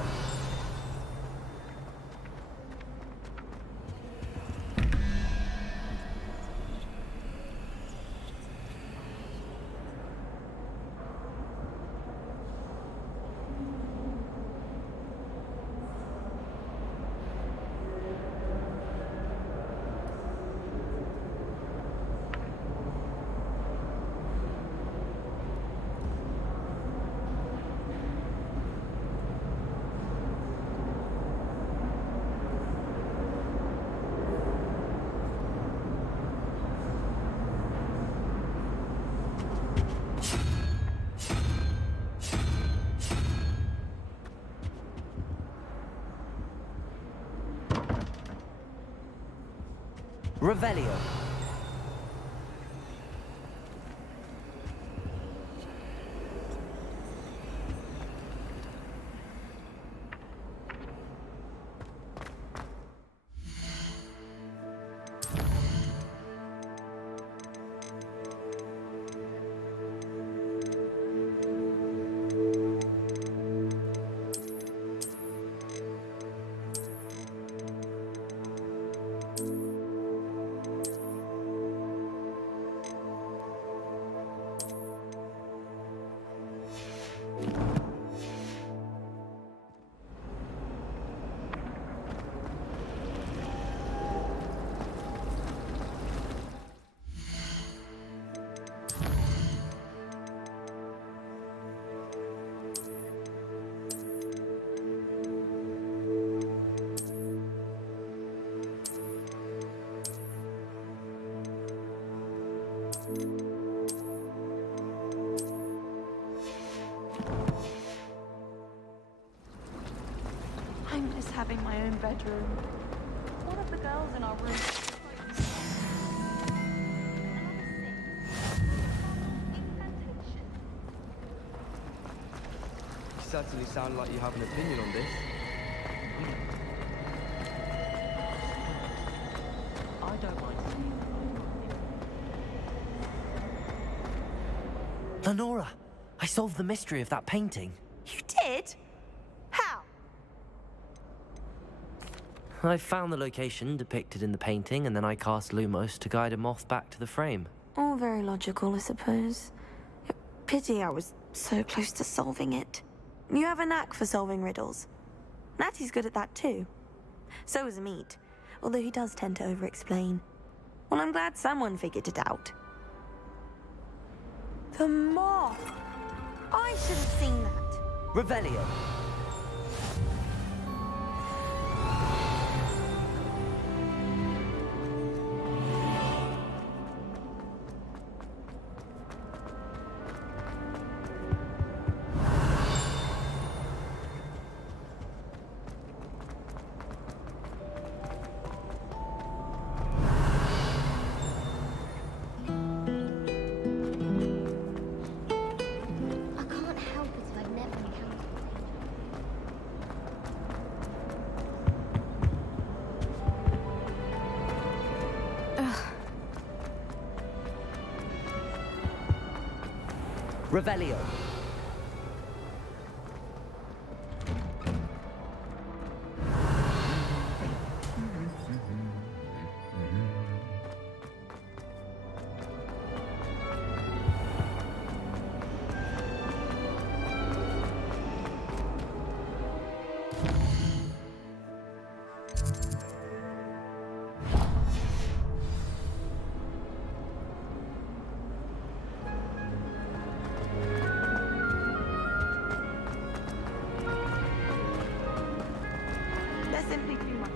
Revelio. I miss having my own bedroom. One of the girls in our room. You certainly sound like you have an opinion on this. I don't mind seeing Lenora, I solved the mystery of that painting. You did? How? I found the location depicted in the painting, and then I cast Lumos to guide a moth back to the frame. All very logical, I suppose. Pity I was so close to solving it. You have a knack for solving riddles. Natty's good at that too. So is Amit, although he does tend to over-explain. Well, I'm glad someone figured it out. The moth! I should have seen that. Revelio. Revelio. Simply too much.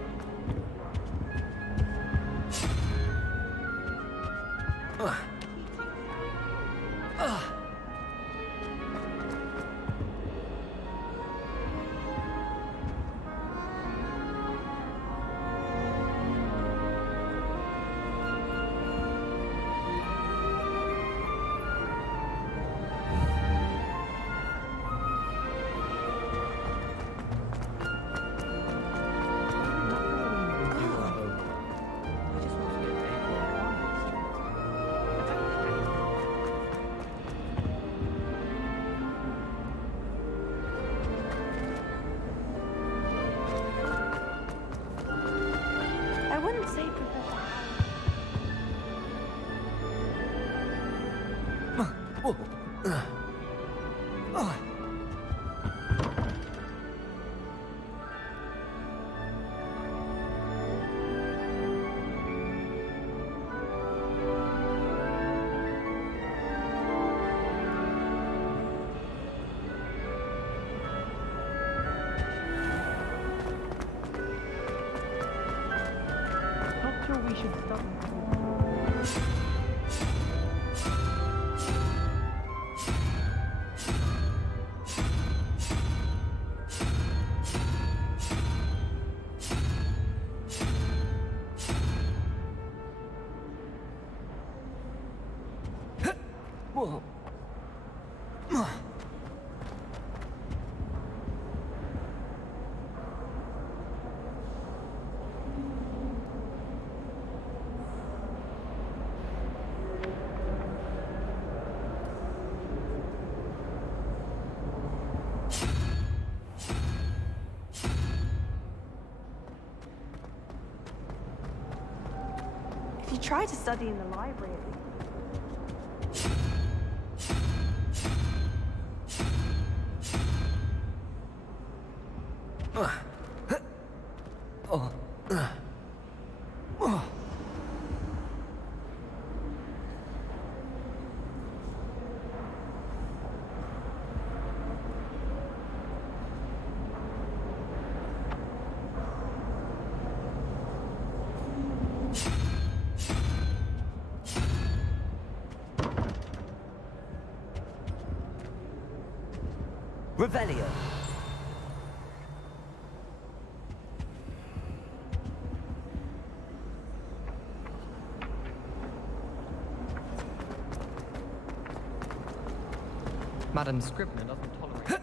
We should stop. If you try to study in the library, Revelio. Madam Scrivener doesn't tolerate...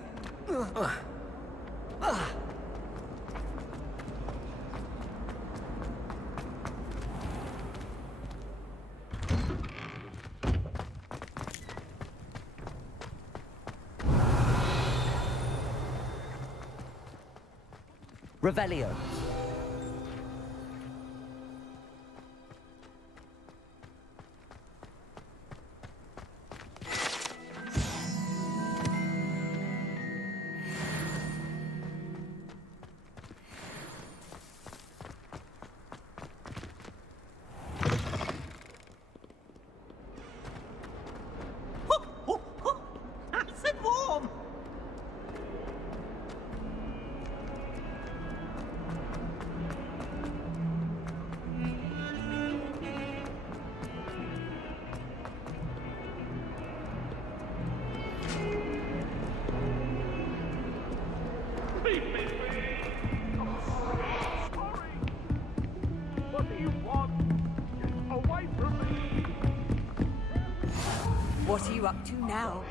Revelio. Nice and warm! What do you want? Away from me! What are you up to now?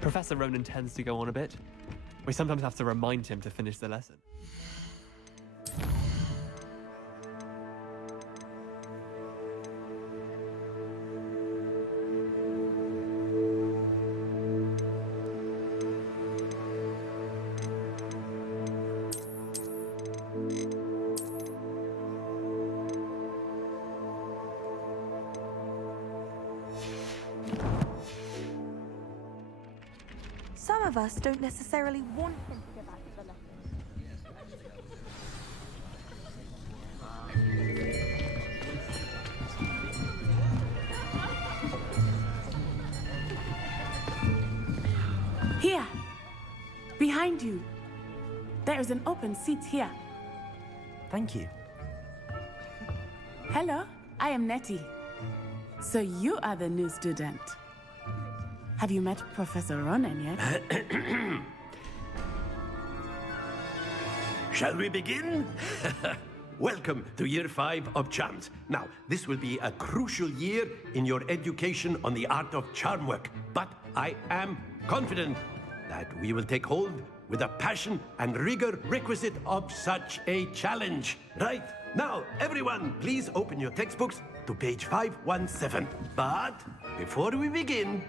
Professor Ronan tends to go on a bit. We sometimes have to remind him to finish the lesson. Some of us don't necessarily want him to go back to the lesson. Here! Behind you! There is an open seat here. Thank you. Hello, I am Nettie. So you are the new student. Have you met Professor Ronan yet? Shall we begin? Welcome to Year 5 of Charms. Now, this will be a crucial year in your education on the art of charm work, but I am confident that we will take hold with the passion and rigor requisite of such a challenge. Right? Now, everyone, please open your textbooks to page 517. But before we begin,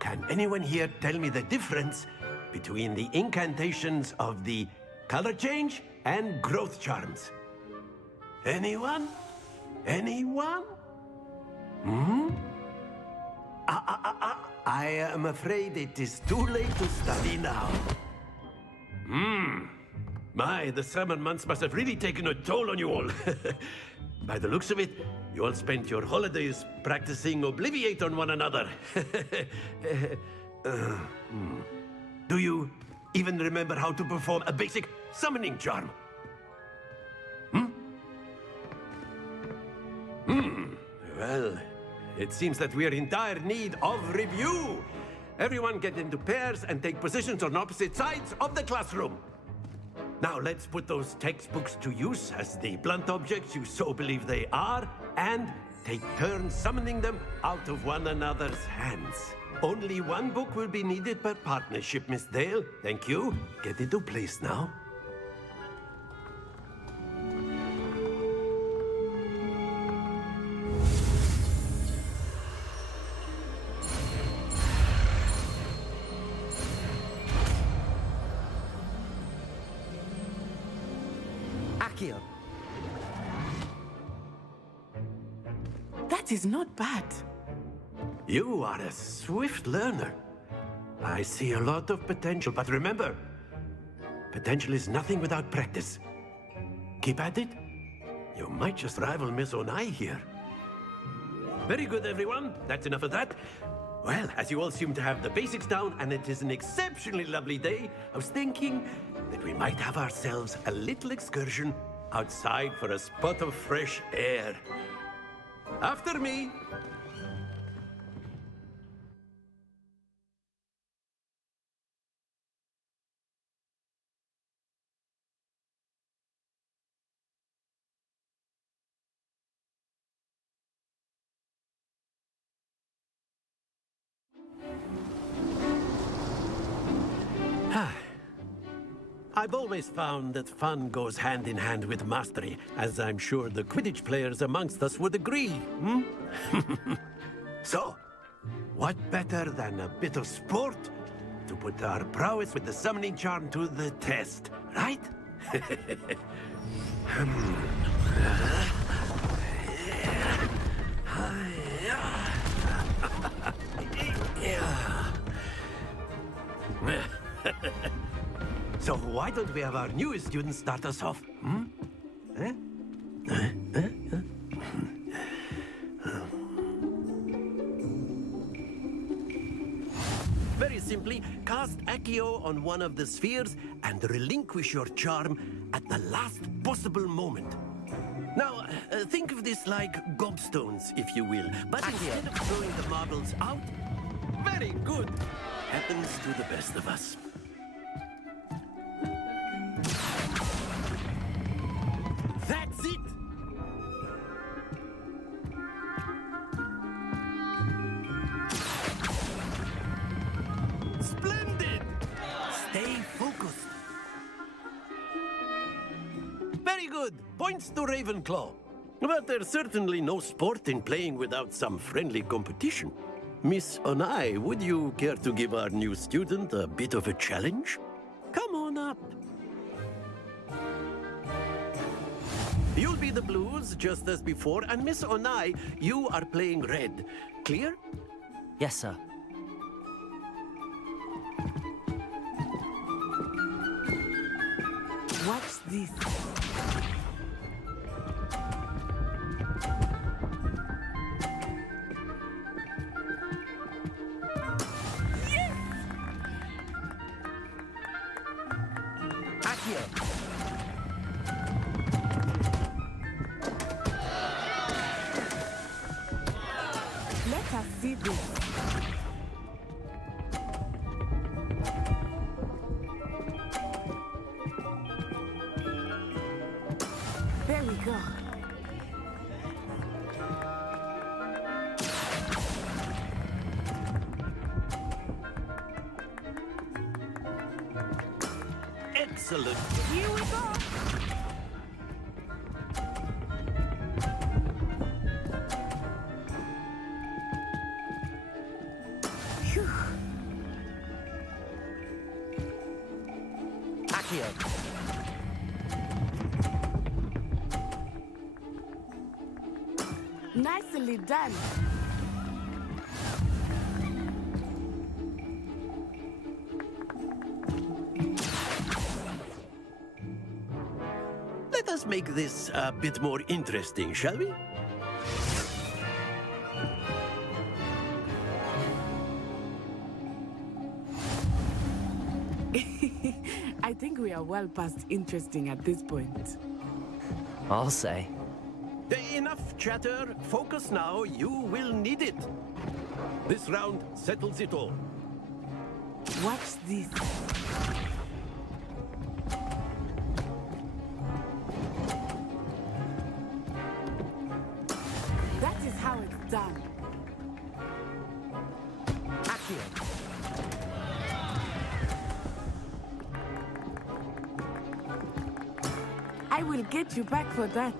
can anyone here tell me the difference between the incantations of the color change and growth charms? Anyone? Anyone? Hmm? I am afraid it is too late to study now. My, the summer months must have really taken a toll on you all. By the looks of it, you all spent your holidays practicing Obliviate on one another. Do you even remember how to perform a basic summoning charm? Well, it seems that we are in dire need of review. Everyone get into pairs and take positions on opposite sides of the classroom. Now let's put those textbooks to use as the blunt objects you so believe they are, and take turns summoning them out of one another's hands. Only one book will be needed per partnership, Miss Dale. Thank you. Get into place now. Accio. That is not bad. You are a swift learner. I see a lot of potential, but remember, potential is nothing without practice. Keep at it. You might just rival Miss Onai here. Very good, everyone. That's enough of that. Well, as you all seem to have the basics down, and it is an exceptionally lovely day, I was thinking that we might have ourselves a little excursion outside for a spot of fresh air. After me. I've always found that fun goes hand in hand with mastery, as I'm sure the Quidditch players amongst us would agree, hmm? So, what better than a bit of sport to put our prowess with the summoning charm to the test, right? So why don't we have our newest student start us off? Very simply, cast Accio on one of the spheres and relinquish your charm at the last possible moment. Now, think of this like gobstones, if you will. But instead of throwing the marbles out, very good. Happens to the best of us. That's it! Splendid! Stay focused. Very good. Points to Ravenclaw. But there's certainly no sport in playing without some friendly competition. Miss Onai, would you care to give our new student a bit of a challenge? Come on up. You'll be the blues, just as before, and Miss Onai, you are playing red. Clear? Yes, sir. Watch this. Yes! Accio. Let us see this. There we go. Excellent. Here we go. Accio. Nicely done. Let us make this a bit more interesting, shall we? I think we are well past interesting at this point. I'll say. Enough chatter. Focus now. You will need it. This round settles it all. Watch this. That is how it's done. Accio. I will get you back for that.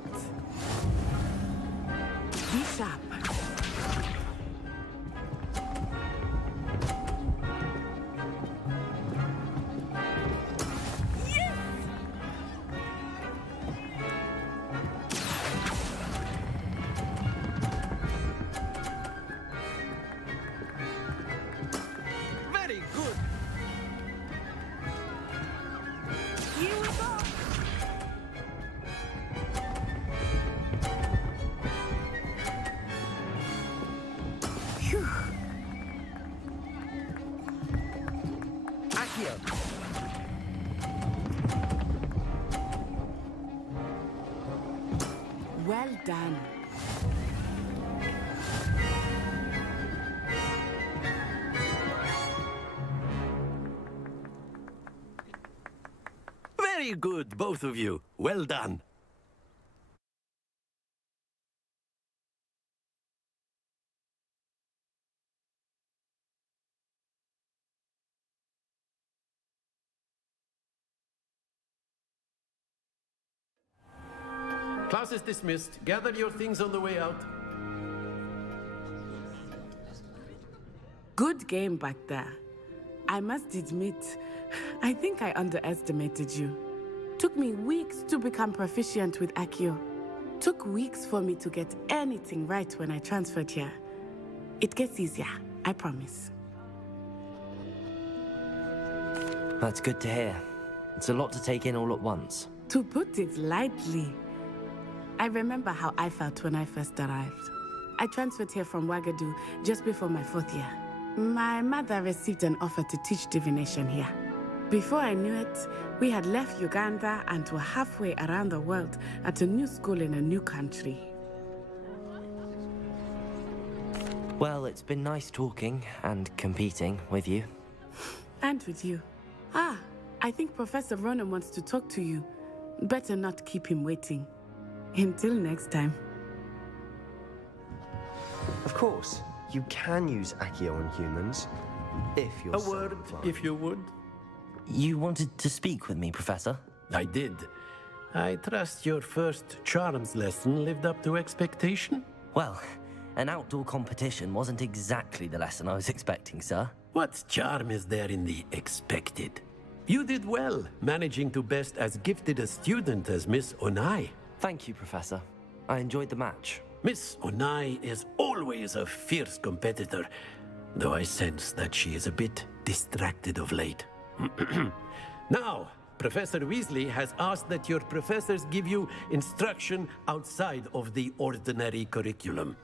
Be sharp. Yes! Phew. Accio! Well done. Very good, both of you. Well done. Class is dismissed. Gather your things on the way out. Good game back there. I must admit, I think I underestimated you. Took me weeks to become proficient with Accio. Took weeks for me to get anything right when I transferred here. It gets easier, I promise. That's good to hear. It's a lot to take in all at once. To put it lightly, I remember how I felt when I first arrived. I transferred here from Wagadu just before my 4th year. My mother received an offer to teach divination here. Before I knew it, we had left Uganda and were halfway around the world at a new school in a new country. Well, it's been nice talking and competing with you. And with you. Ah, I think Professor Ronan wants to talk to you. Better not keep him waiting. Until next time. Of course, you can use Accio on humans, if you're A word, if you would. You wanted to speak with me, Professor? I did. I trust your first charms lesson lived up to expectation? Well, an outdoor competition wasn't exactly the lesson I was expecting, sir. What charm is there in the expected? You did well, managing to best as gifted a student as Miss Onai. Thank you, Professor. I enjoyed the match. Miss Onai is always a fierce competitor, though I sense that she is a bit distracted of late. Now, Professor Weasley has asked that your professors give you instruction outside of the ordinary curriculum.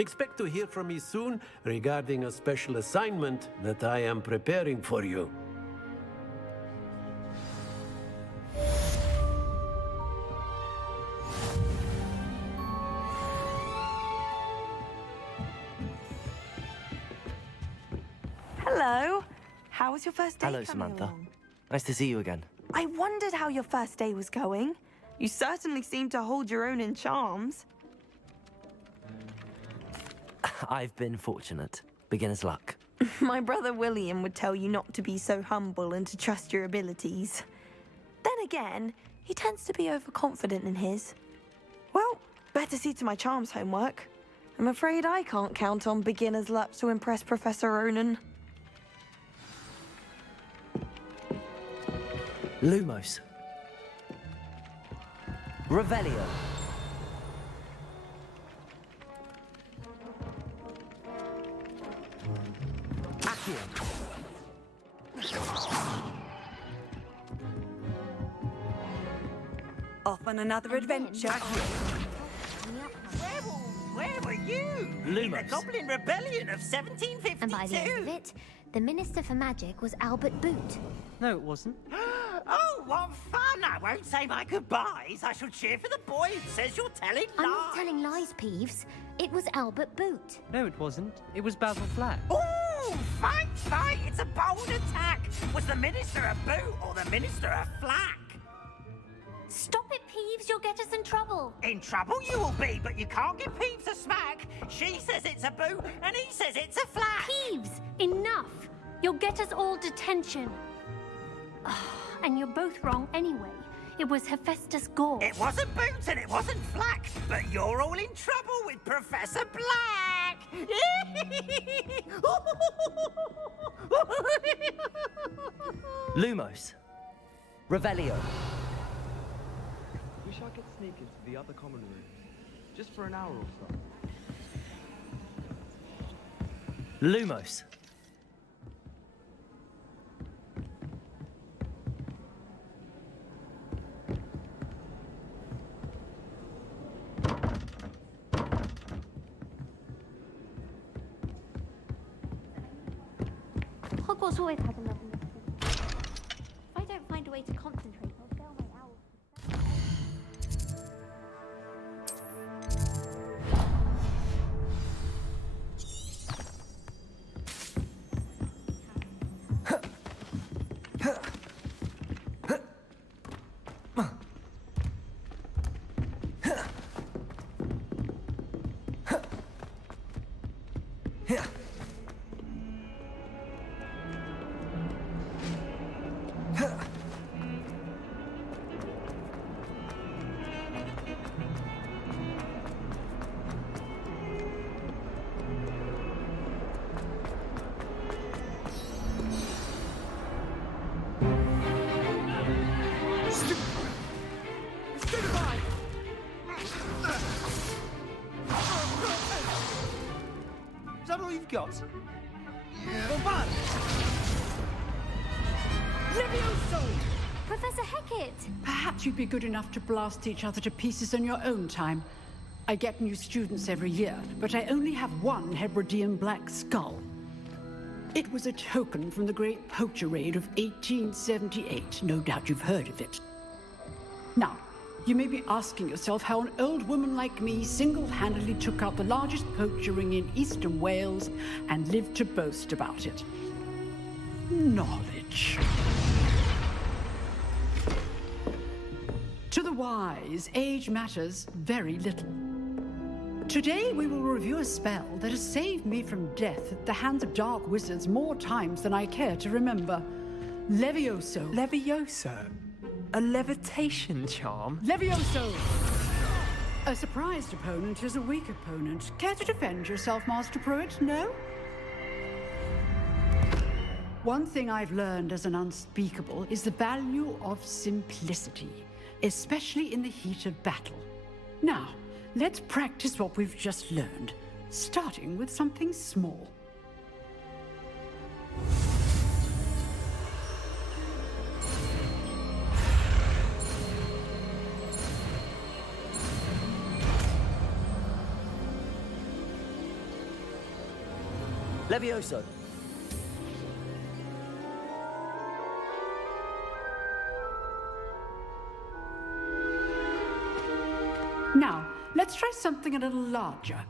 Expect to hear from me soon regarding a special assignment that I am preparing for you. Hello. How was your first day? Hello, Samantha. Nice to see you again. I wondered how your first day was going. You certainly seem to hold your own in charms. I've been fortunate. Beginner's luck. My brother William would tell you not to be so humble and to trust your abilities. Then again, he tends to be overconfident in his. Well, better see to my charms homework. I'm afraid I can't count on beginner's luck to impress Professor Ronan. Lumos. Revelio. Accio. Off on another adventure. Where were you? In the Goblin Rebellion of 1752. And by the end of it, the Minister for Magic was Albert Boot. No, it wasn't. Oh, what fun! I won't say my goodbyes. I shall cheer for the boy who says you're telling lies. I'm not telling lies, Peeves. It was Albert Boot. No, it wasn't. It was Basil Flack. Oh, fight, fight! It's a bold attack. Was the Minister a boot or the Minister a flack? Stop it, Peeves. You'll get us in trouble. In trouble you will be, but you can't give Peeves a smack. She says it's a boot, and he says it's a flack. Peeves, enough. You'll get us all detention. And you're both wrong anyway. It was Hephaestus Gorge. It wasn't boot and it wasn't flack, but you're all in trouble with Professor Black. Lumos. Revelio. Wish I could sneak into the other common room, just for an hour or so. Lumos. Hogwarts always has a lovely mystery. If I don't find a way to concentrate, I'll fail my owl. Is that all you've got? Levioso! Professor Hecat! Perhaps you'd be good enough to blast each other to pieces on your own time. I get new students every year, but I only have one Hebridean black skull. It was a token from the Great Poacher Raid of 1878. No doubt you've heard of it. Now, you may be asking yourself how an old woman like me single-handedly took out the largest poacher ring in eastern Wales and lived to boast about it. Knowledge. To the wise, age matters very little. Today we will review a spell that has saved me from death at the hands of dark wizards more times than I care to remember. Levioso. Levioso? A levitation charm? Levioso! A surprised opponent is a weak opponent. Care to defend yourself, Master Pruitt? No? One thing I've learned as an unspeakable is the value of simplicity, especially in the heat of battle. Now, let's practice what we've just learned, starting with something small. Levioso. Now, let's try something a little larger.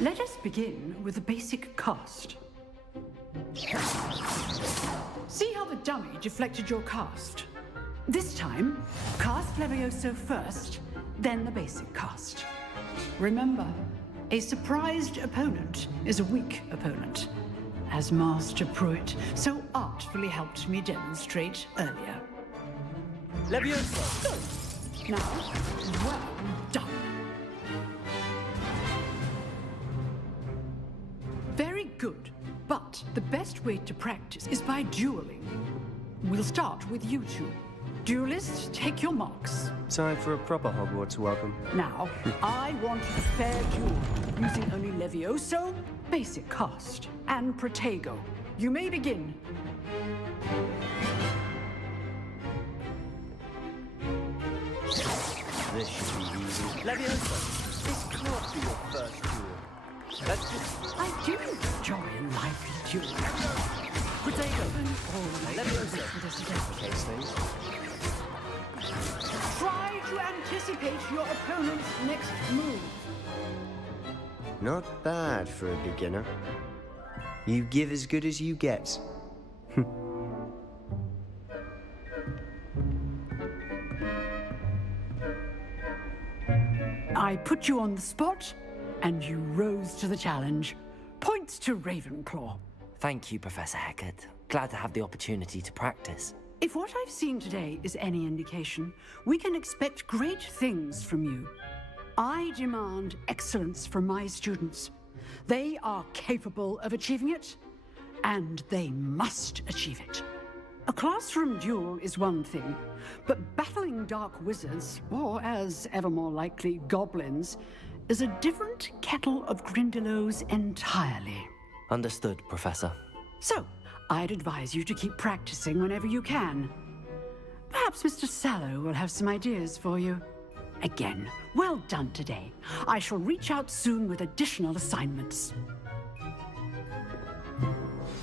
Let us begin with the basic cast. See how the dummy deflected your cast? This time, cast Levioso first, then the basic cast. Remember, a surprised opponent is a weak opponent, as Master Pruitt so artfully helped me demonstrate earlier. Levioso! Now, well done. Very good, but the best way to practice is by dueling. We'll start with you two. Duelists, take your marks. Time for a proper Hogwarts welcome. Now, I want a fair duel, using only Levioso, basic cast, and Protego. You may begin. This should be easy. Levioso, this cannot be your first duel. Let's just... I do enjoy a lively duel. Protego. Levioso. Case things. Try to anticipate your opponent's next move. Not bad for a beginner. You give as good as you get. I put you on the spot, and you rose to the challenge. Points to Ravenclaw. Thank you, Professor Hecat. Glad to have the opportunity to practice. If what I've seen today is any indication, we can expect great things from you. I demand excellence from my students. They are capable of achieving it, and they must achieve it. A classroom duel is one thing, but battling dark wizards, or as ever more likely, goblins, is a different kettle of Grindylows entirely. Understood, Professor. So, I'd advise you to keep practicing whenever you can. Perhaps Mr. Sallow will have some ideas for you. Again, well done today. I shall reach out soon with additional assignments.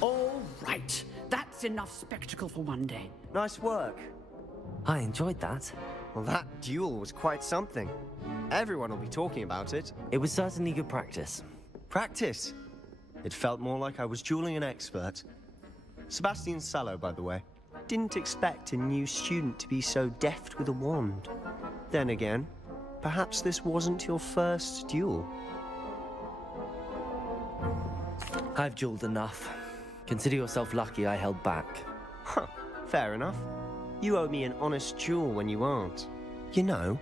All right, that's enough spectacle for one day. Nice work. I enjoyed that. Well, that duel was quite something. Everyone will be talking about it. It was certainly good practice. Practice? It felt more like I was dueling an expert. Sebastian Sallow, by the way. Didn't expect a new student to be so deft with a wand. Then again, perhaps this wasn't your first duel. I've dueled enough. Consider yourself lucky I held back. Huh, fair enough. You owe me an honest duel when you aren't. You know,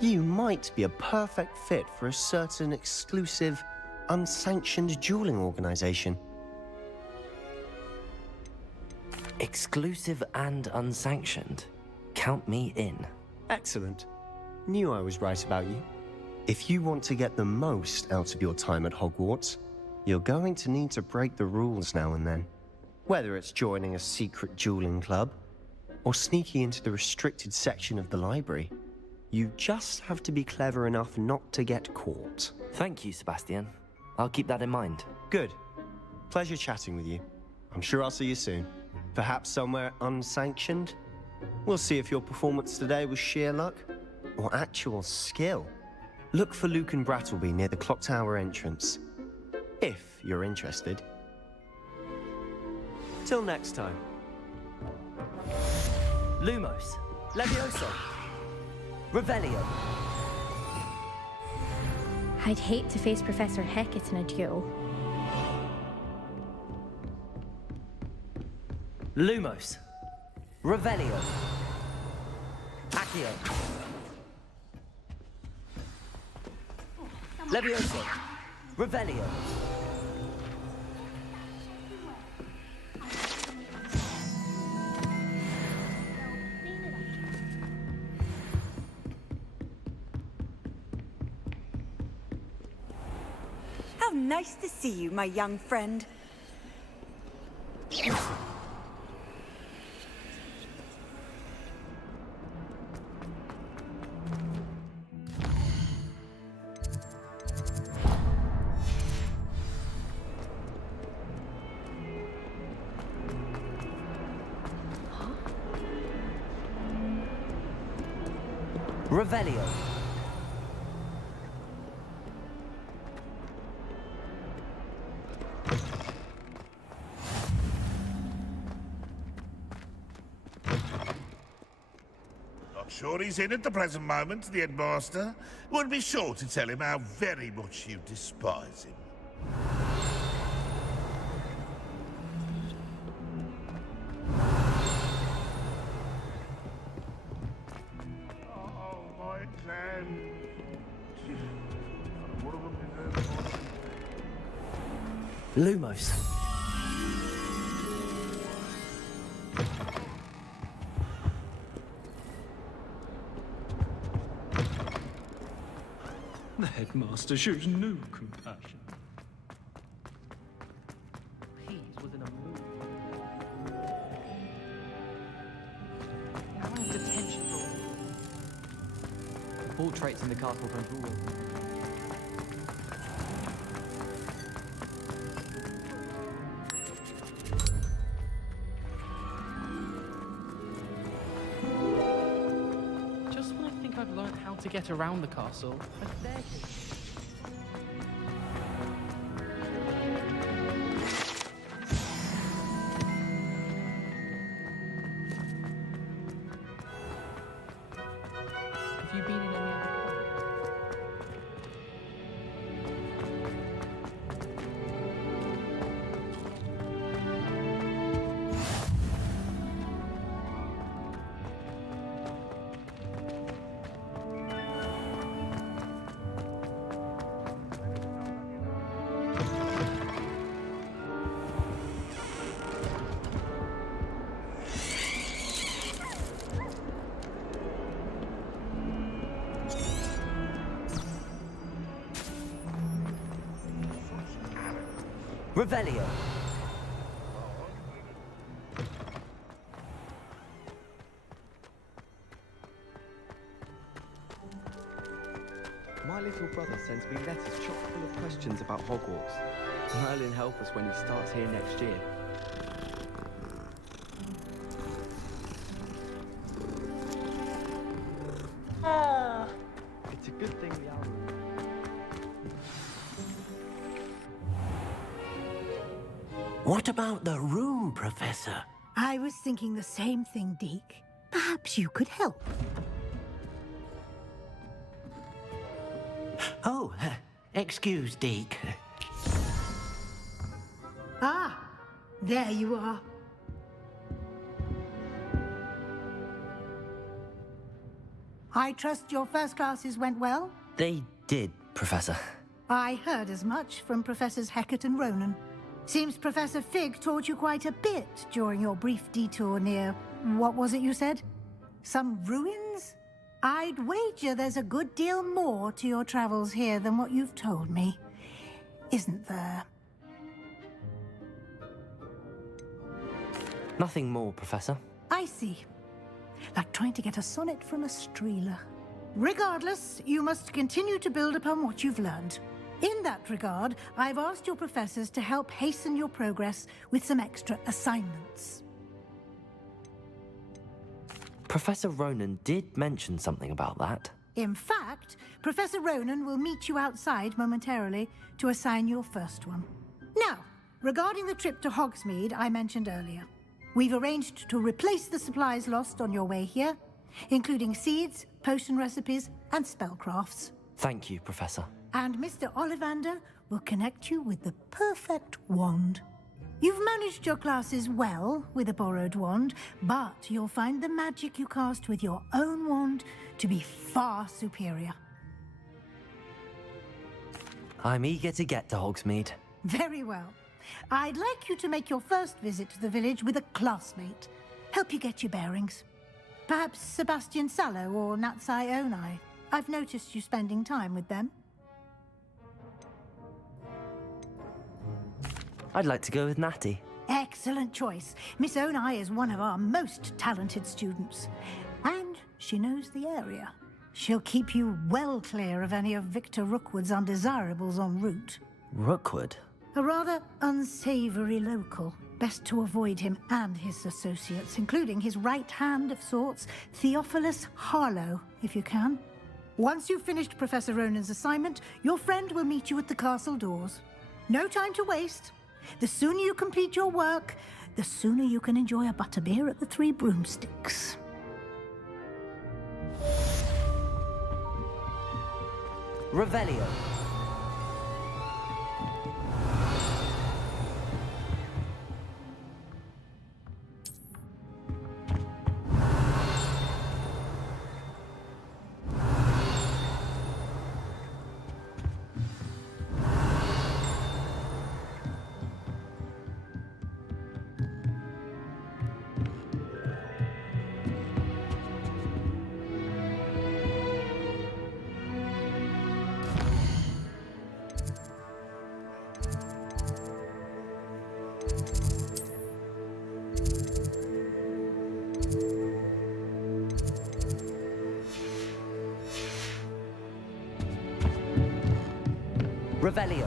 you might be a perfect fit for a certain exclusive, unsanctioned dueling organization. Exclusive and unsanctioned. Count me in. Excellent. Knew I was right about you. If you want to get the most out of your time at Hogwarts, you're going to need to break the rules now and then. Whether it's joining a secret dueling club, or sneaking into the restricted section of the library, you just have to be clever enough not to get caught. Thank you, Sebastian. I'll keep that in mind. Good. Pleasure chatting with you. I'm sure I'll see you soon. Perhaps somewhere unsanctioned? We'll see if your performance today was sheer luck or actual skill. Look for Luke and Brattleby near the clock tower entrance, if you're interested. Till next time. Lumos, Levioso, Revelio. I'd hate to face Professor Hecat in a duel. Lumos, Revelio, Accio, Levioso, Revelio. How nice to see you, my young friend. Revelio. Not sure he's in at the present moment, the headmaster. Would be sure to tell him how very much you despise him. Lumos. The headmaster shows no compassion. He was in a mood. How is detention for? The portraits in the castle don't rule. To get around the castle, a staircase. Have you been in any other Revelio. My little brother sends me letters chock full of questions about Hogwarts. Merlin help us when he starts here next year. It's a good thing the owl... What about the room, Professor? I was thinking the same thing, Deke. Perhaps you could help. Oh, excuse, Deke. Ah, there you are. I trust your first classes went well? They did, Professor. I heard as much from Professors Hecat and Ronan. Seems Professor Fig taught you quite a bit during your brief detour near... what was it you said? Some ruins? I'd wager there's a good deal more to your travels here than what you've told me. Isn't there? Nothing more, Professor. I see. Like trying to get a sonnet from a streeler. Regardless, you must continue to build upon what you've learned. In that regard, I've asked your professors to help hasten your progress with some extra assignments. Professor Ronan did mention something about that. In fact, Professor Ronan will meet you outside momentarily to assign your first one. Now, regarding the trip to Hogsmeade I mentioned earlier, we've arranged to replace the supplies lost on your way here, including seeds, potion recipes, and spellcrafts. Thank you, Professor. And Mr. Ollivander will connect you with the perfect wand. You've managed your classes well with a borrowed wand, but you'll find the magic you cast with your own wand to be far superior. I'm eager to get to Hogsmeade. Very well. I'd like you to make your first visit to the village with a classmate. Help you get your bearings. Perhaps Sebastian Sallow or Natsai Onai. I've noticed you spending time with them. I'd like to go with Natty. Excellent choice. Miss Onai is one of our most talented students. And she knows the area. She'll keep you well clear of any of Victor Rookwood's undesirables en route. Rookwood? A rather unsavory local. Best to avoid him and his associates, including his right hand of sorts, Theophilus Harlow, if you can. Once you've finished Professor Ronan's assignment, your friend will meet you at the castle doors. No time to waste. The sooner you complete your work, the sooner you can enjoy a butterbeer at the Three Broomsticks. Revelio. Revelio.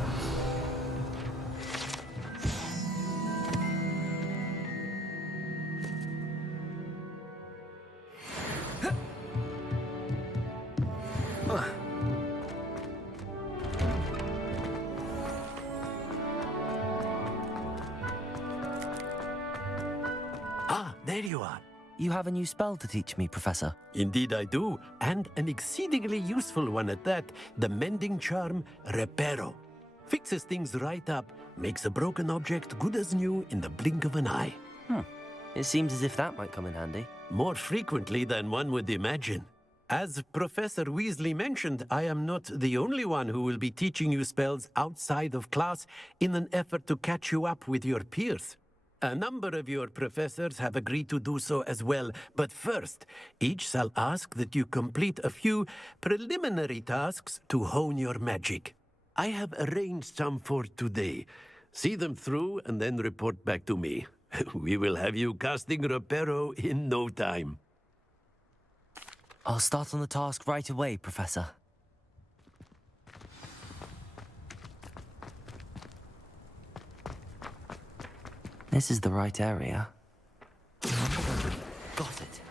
Ah, there you are. You have a new spell to teach me, Professor. Indeed I do, and an exceedingly useful one at that, the mending charm Reparo. Fixes things right up, makes a broken object good as new in the blink of an eye. It seems as if that might come in handy. More frequently than one would imagine. As Professor Weasley mentioned, I am not the only one who will be teaching you spells outside of class in an effort to catch you up with your peers. A number of your professors have agreed to do so as well, but first, each shall ask that you complete a few preliminary tasks to hone your magic. I have arranged some for today. See them through and then report back to me. We will have you casting Reparo in no time. I'll start on the task right away, Professor. This is the right area. Got it.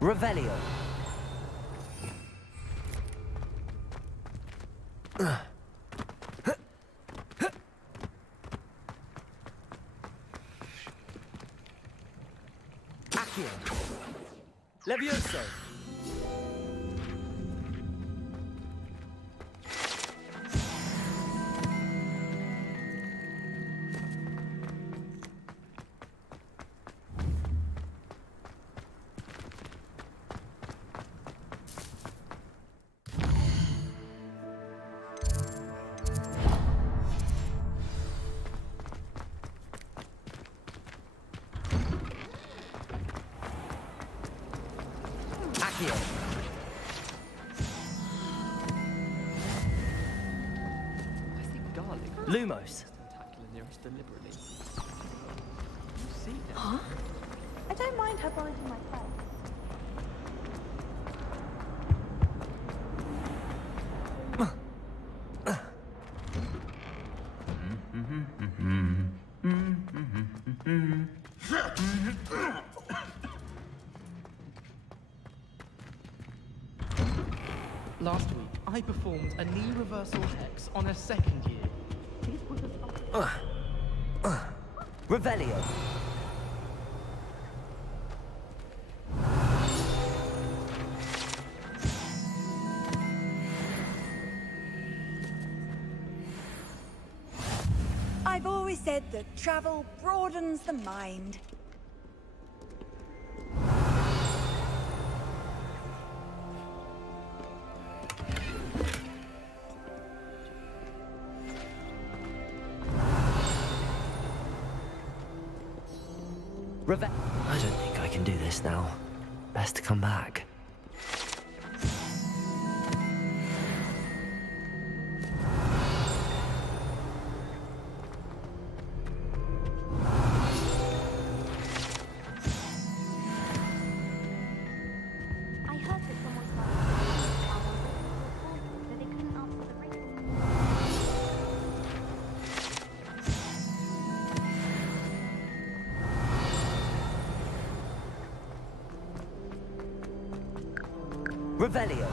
Revelio. Accio. Levioso. Accio. I think garlic. Lumos. Tackle the nearest deliberately. You see them? Huh? I don't mind her biting my face. Last week, I performed a knee reversal hex on a second year. Revelio. I've always said that travel broadens the mind. I don't think I can do this now. Best to come back. I heard that someone that they couldn't answer the ring. Revelio.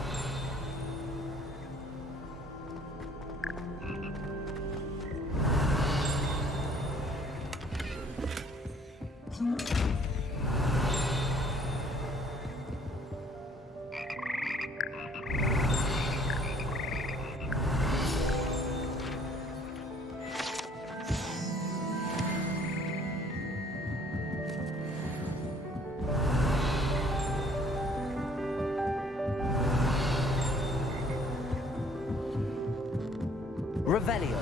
Revelio.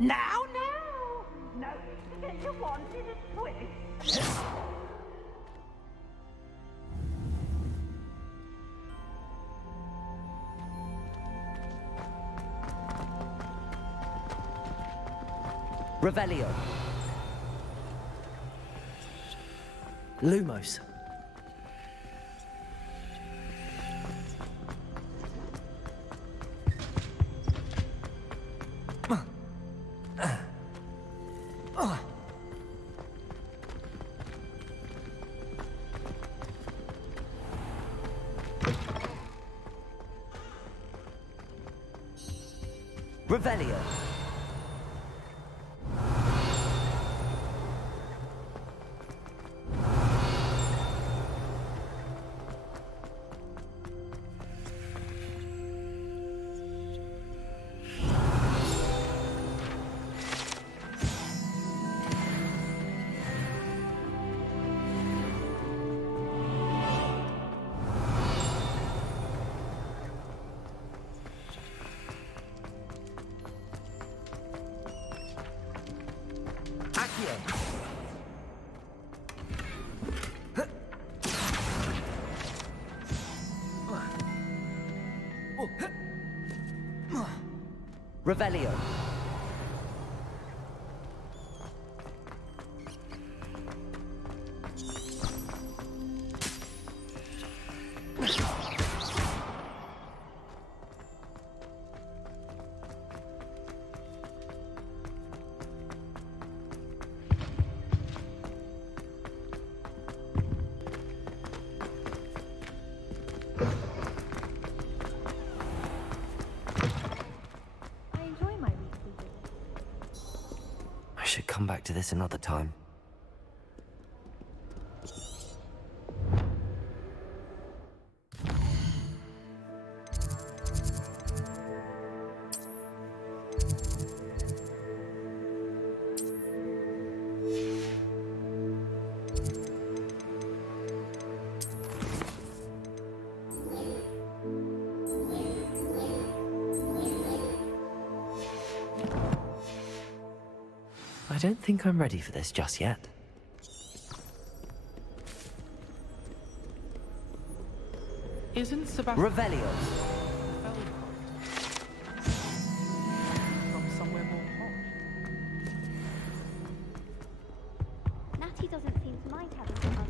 Now, no! No, you wanted a twist. Revelio. Lumos. Revelio. Revelio! Revelio! I should come back to this another time. I don't think I'm ready for this just yet. Isn't Sebastian... Revelio! From somewhere more posh. Natty doesn't seem to mind having some other.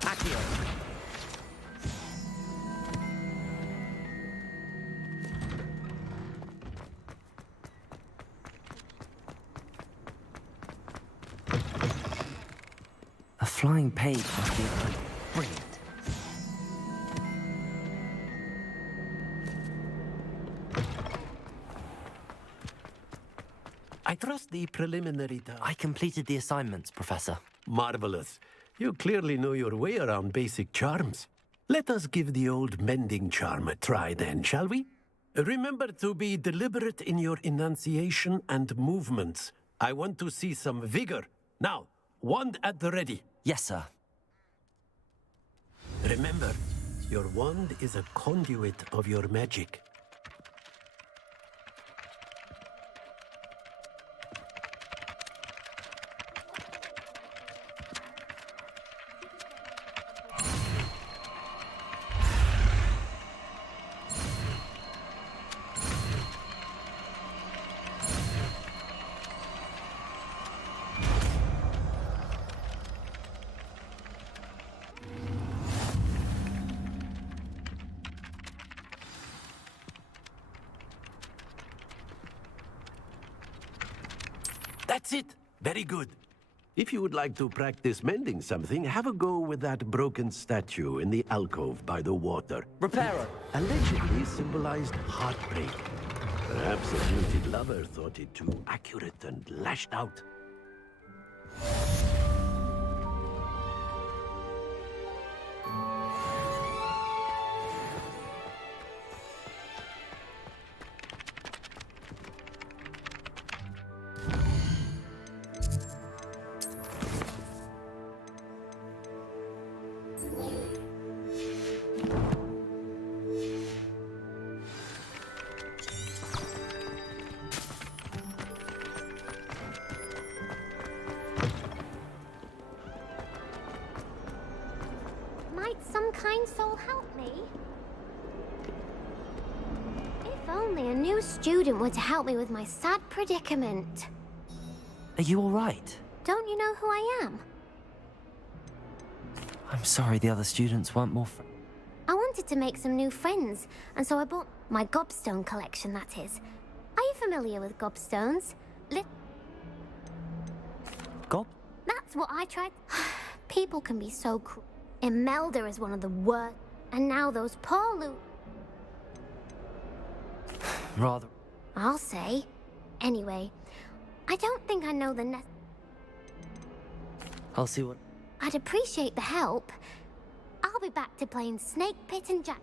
Accio! A flying page must be brilliant. I trust the preliminary task. I completed the assignments, Professor. Marvelous. You clearly know your way around basic charms. Let us give the old mending charm a try then, shall we? Remember to be deliberate in your enunciation and movements. I want to see some vigor. Now, wand at the ready. Yes, sir. Remember, your wand is a conduit of your magic. That's it. Very good. If you would like to practice mending something, have a go with that broken statue in the alcove by the water. Reparo! Allegedly symbolized heartbreak. Perhaps a jilted lover thought it too accurate and lashed out. Some kind soul help me? If only a new student were to help me with my sad predicament. Are you all right? Don't you know who I am? I'm sorry the other students weren't more I wanted to make some new friends, and so I bought my gobstone collection, that is. Are you familiar with gobstones? Gob? That's what I tried. People can be so cruel. Imelda is one of the worst, and now those poor Rather. I'll say. Anyway, I don't think I know the I'll see what... I'd appreciate the help. I'll be back to playing Snake Pit and Jack.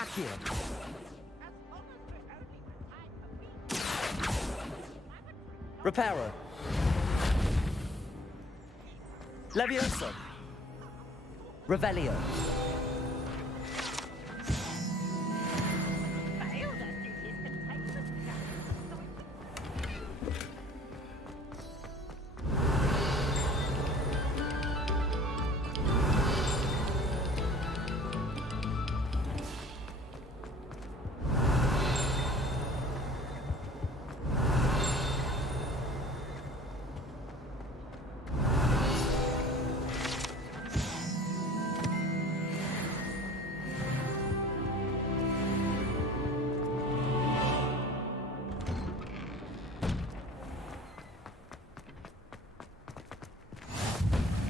Accio. Reparo. Levioso. Revelio.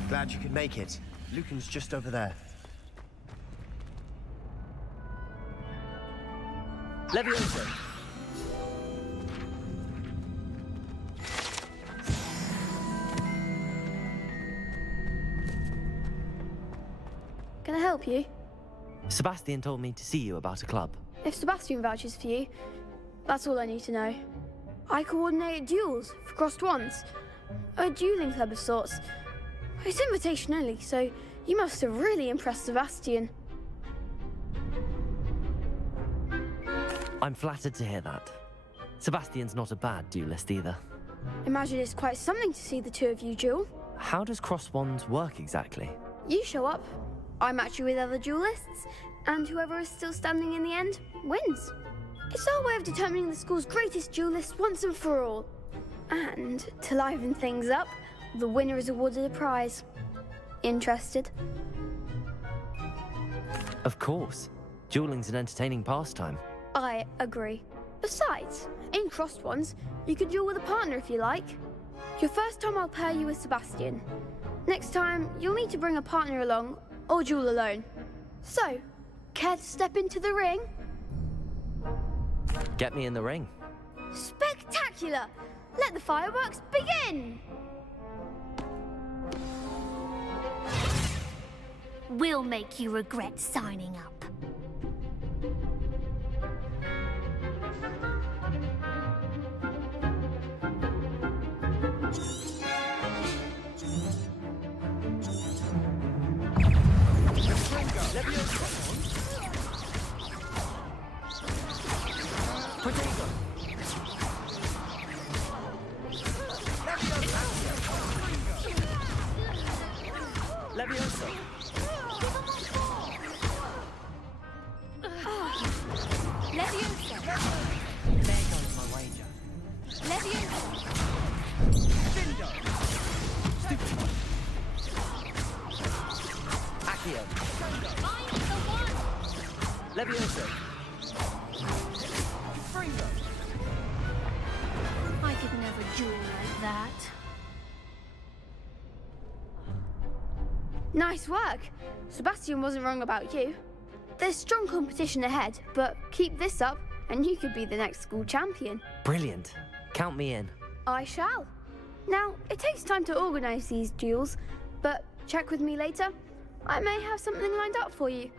Glad you could make it. Lucan's just over there. Levioso. Can I help you? Sebastian told me to see you about a club. If Sebastian vouches for you, that's all I need to know. I coordinate duels for Crosswands, a dueling club of sorts. It's invitation only, so you must have really impressed Sebastian. I'm flattered to hear that. Sebastian's not a bad duelist either. Imagine it's quite something to see the two of you duel. How does Crosswands work exactly? You show up, I match you with other duelists, and whoever is still standing in the end wins. It's our way of determining the school's greatest duelist once and for all. And to liven things up, the winner is awarded a prize. Interested? Of course. Dueling's an entertaining pastime. I agree. Besides, in Crosswands, you can duel with a partner if you like. Your first time I'll pair you with Sebastian. Next time, you'll need to bring a partner along, or duel alone. So, care to step into the ring? Get me in the ring. Spectacular! Let the fireworks begin! We'll make you regret signing up. Levioso. Levioso. There goes my wager. Levioso. Accio. Levioso. I could never duel like that. Nice work. Sebastian wasn't wrong about you. There's strong competition ahead, but keep this up and you could be the next school champion. Brilliant. Count me in. I shall. Now, it takes time to organise these duels, but check with me later. I may have something lined up for you.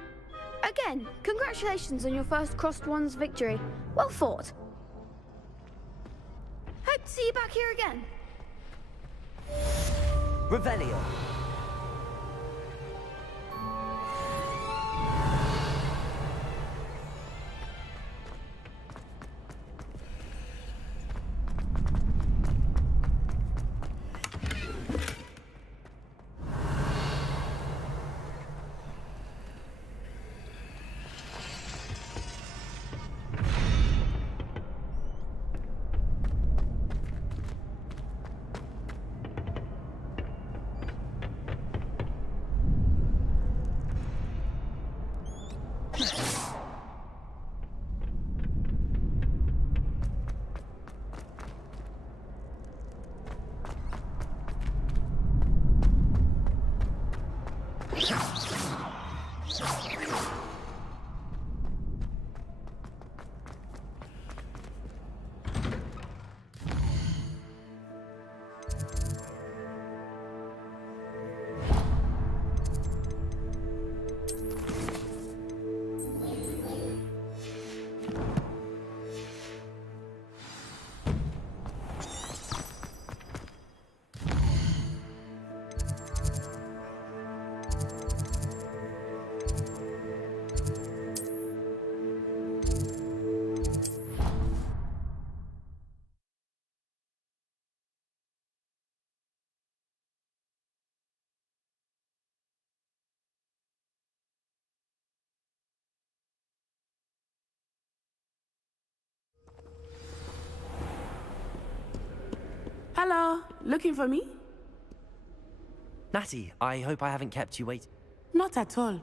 Again, congratulations on your first Crosswands victory. Well fought. Hope to see you back here again. Revelio. Hello, looking for me? Natty, I hope I haven't kept you wait. Not at all.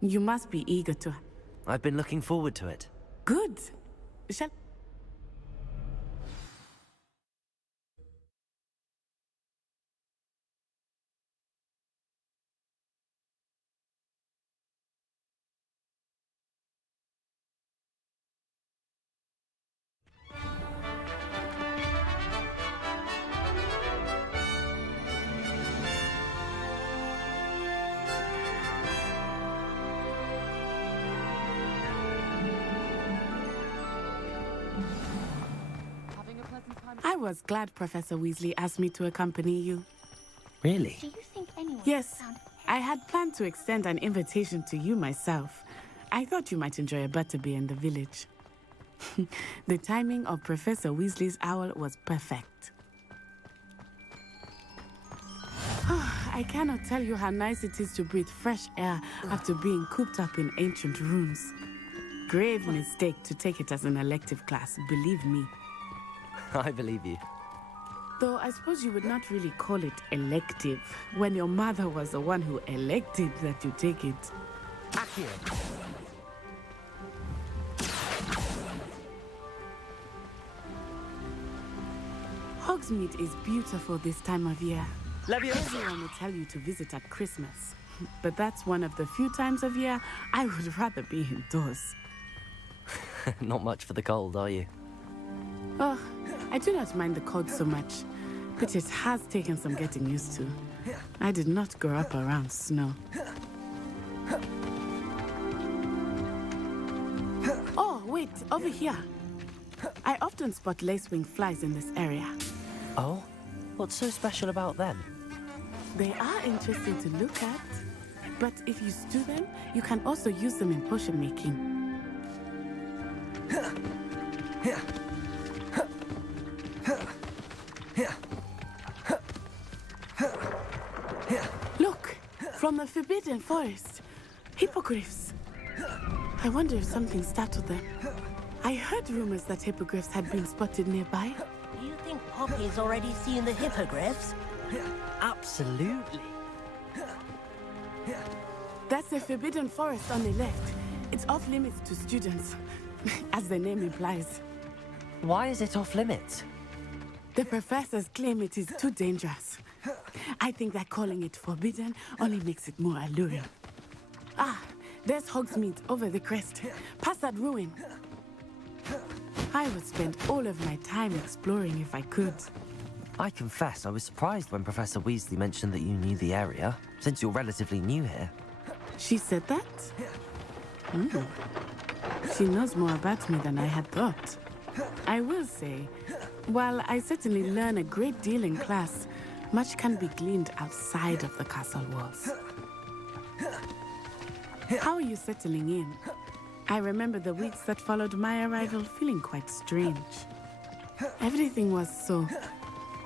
You must be eager to... I've been looking forward to it. Good. Shall... I was glad Professor Weasley asked me to accompany you. Really? Do you think anyone Yes, I had planned to extend an invitation to you myself. I thought you might enjoy a butterbeer in the village. The timing of Professor Weasley's owl was perfect. I cannot tell you how nice it is to breathe fresh air after being cooped up in ancient rooms. Grave mistake to take it as an elective class, believe me. I believe you. Though I suppose you would not really call it elective when your mother was the one who elected that you take it. Accio! Hogsmeade is beautiful this time of year. Levioso! Everyone will tell you to visit at Christmas. But that's one of the few times of year I would rather be indoors. Not much for the cold, are you? Oh, I do not mind the cold so much, but it has taken some getting used to. I did not grow up around snow. Oh, wait, over here. I often spot lacewing flies in this area. Oh? What's so special about them? They are interesting to look at, but if you stew them, you can also use them in potion making. Look, from the Forbidden Forest. Hippogriffs. I wonder if something startled them. I heard rumors that hippogriffs had been spotted nearby. Do you think Poppy's already seen the hippogriffs? Absolutely. That's the Forbidden Forest on the left. It's off limits to students, as the name implies. Why is it off limits? The professors claim it is too dangerous. I think that calling it forbidden only makes it more alluring. Ah, there's Hogsmeade over the crest. Past that ruin. I would spend all of my time exploring if I could. I confess I was surprised when Professor Weasley mentioned that you knew the area, since you're relatively new here. She said that? She knows more about me than I had thought. I will say, while I certainly learn a great deal in class, much can be gleaned outside of the castle walls. How are you settling in? I remember the weeks that followed my arrival feeling quite strange. Everything was so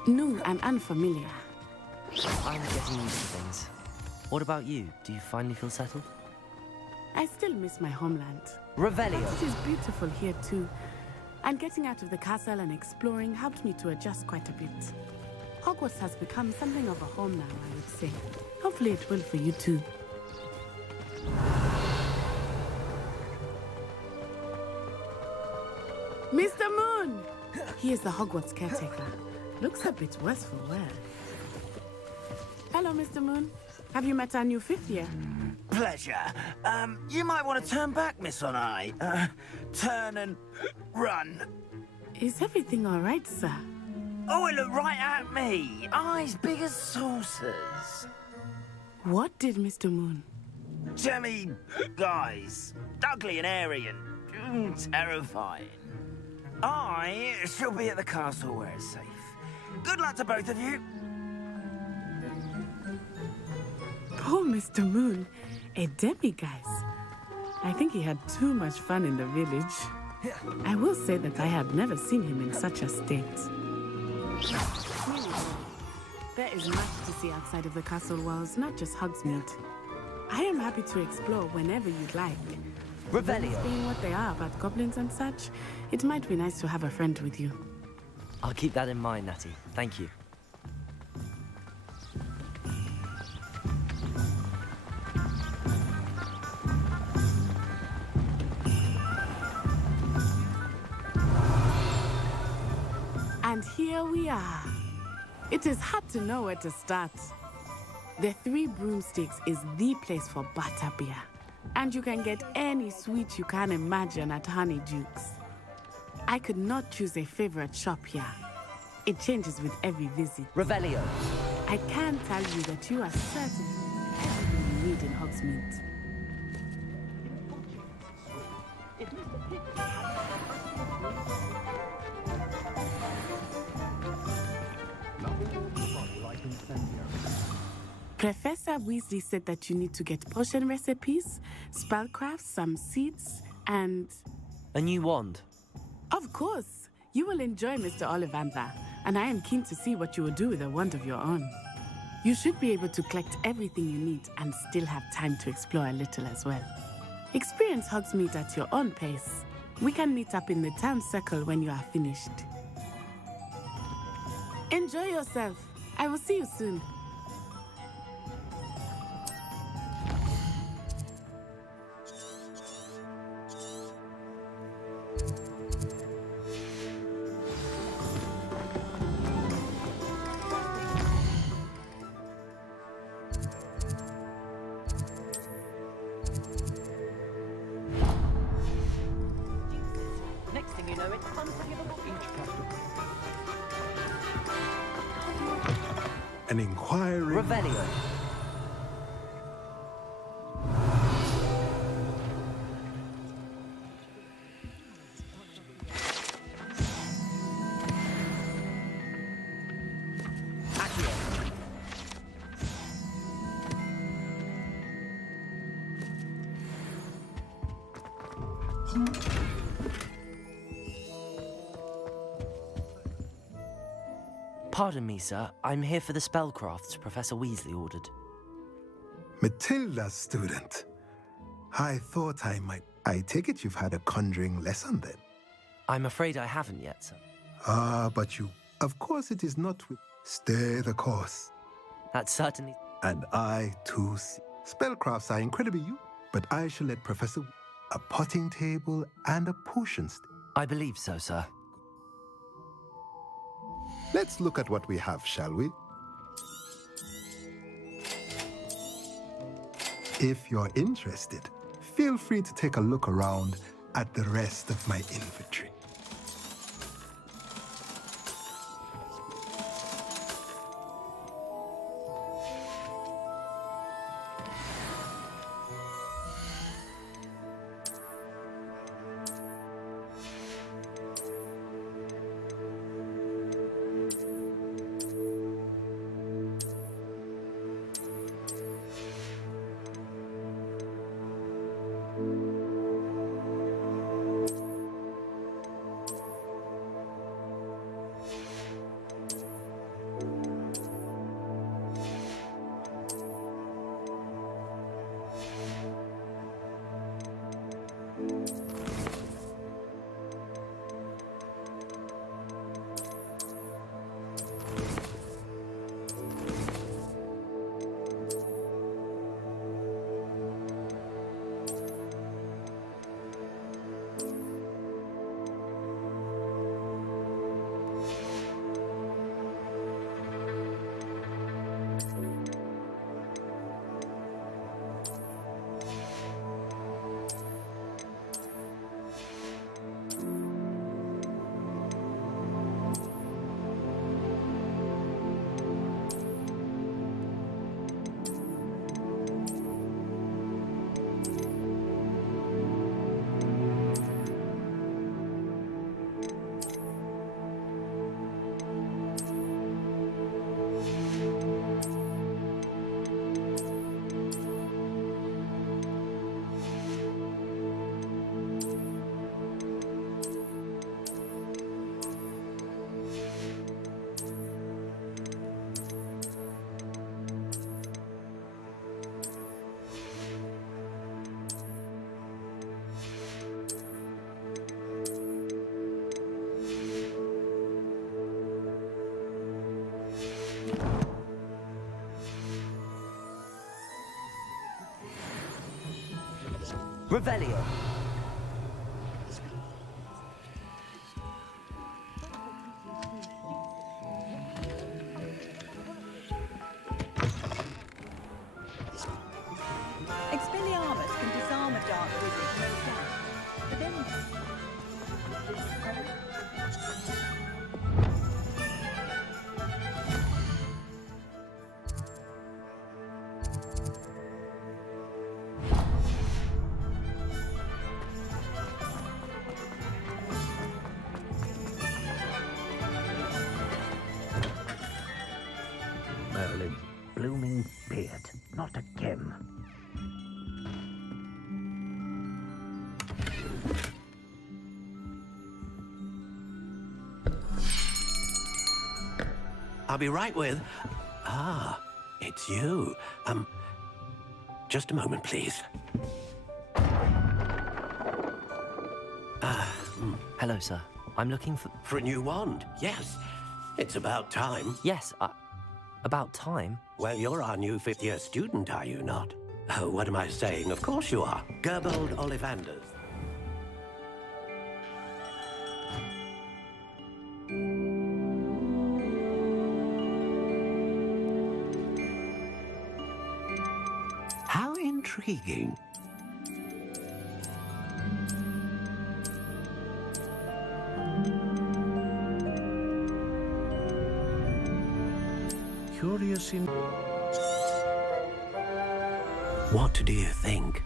new and unfamiliar. I'm getting used to things. What about you? Do you finally feel settled? I still miss my homeland. Revelio! But it is beautiful here too. And getting out of the castle and exploring helped me to adjust quite a bit. Hogwarts has become something of a home now, I would say. Hopefully it will for you too. Mr. Moon! He is the Hogwarts caretaker. Looks a bit worse for wear. Hello, Mr. Moon. Have you met our new fifth year? Pleasure. You might want to turn back, Miss On Eye. Turn and run. Is everything all right, sir? Oh, it looked right at me. Eyes big as saucers. What did Mr. Moon? Jemmy guys. Ugly and airy and terrifying. I shall be at the castle where it's safe. Good luck to both of you. Poor Mr. Moon, a demiguise. I think he had too much fun in the village. I will say that I have never seen him in such a state. There is much to see outside of the castle walls, not just Hogsmeade. I am happy to explore whenever you'd like. Revelio! Being what they are about goblins and such, it might be nice to have a friend with you. I'll keep that in mind, Natty. Thank you. And here we are. It is hard to know where to start. The Three Broomsticks is the place for butterbeer. And you can get any sweet you can imagine at Honeydukes. I could not choose a favorite shop here. It changes with every visit. Revelio. I can tell you that you are certain everything you need in Hogsmeade. Professor Weasley said that you need to get potion recipes, spellcrafts, some seeds, and... A new wand? Of course. You will enjoy Mr. Ollivander, and I am keen to see what you will do with a wand of your own. You should be able to collect everything you need and still have time to explore a little as well. Experience Hogsmeade at your own pace. We can meet up in the town circle when you are finished. Enjoy yourself. I will see you soon. Next thing you know, it's unforgivable. An inquiry. Revelio. Accio. Pardon me, sir. I'm here for the spellcrafts Professor Weasley ordered. Matilda's student. I thought I might. I take it you've had a conjuring lesson then? I'm afraid I haven't yet, sir. Ah, but you. Of course it is not with. Stay the course. That's certainly. And I too see. Spellcrafts are incredibly useful, but I shall let Professor. A potting table and a potion stick. I believe so, sir. Let's look at what we have, shall we? If you're interested, feel free to take a look around at the rest of my inventory. Revelio. Expelliarmus can disarm a dark wizard, no doubt. But then... Merlin's blooming beard, not a gem. I'll be right with... Ah, it's you. Just a moment, please. Hello, sir. I'm looking for... For a new wand, yes. It's about time. Yes, about time? Well, you're our new fifth-year student, are you not? Oh, what am I saying? Of course you are. Gerbold Ollivanders. How intriguing. Curious in... What do you think?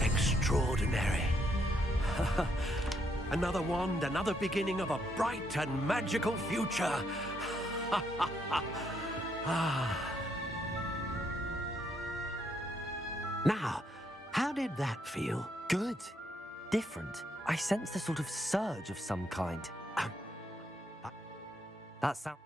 Extraordinary. Another wand, another beginning of a bright and magical future. Now, how did that feel? Good. Different. I sensed a sort of surge of some kind. That sound...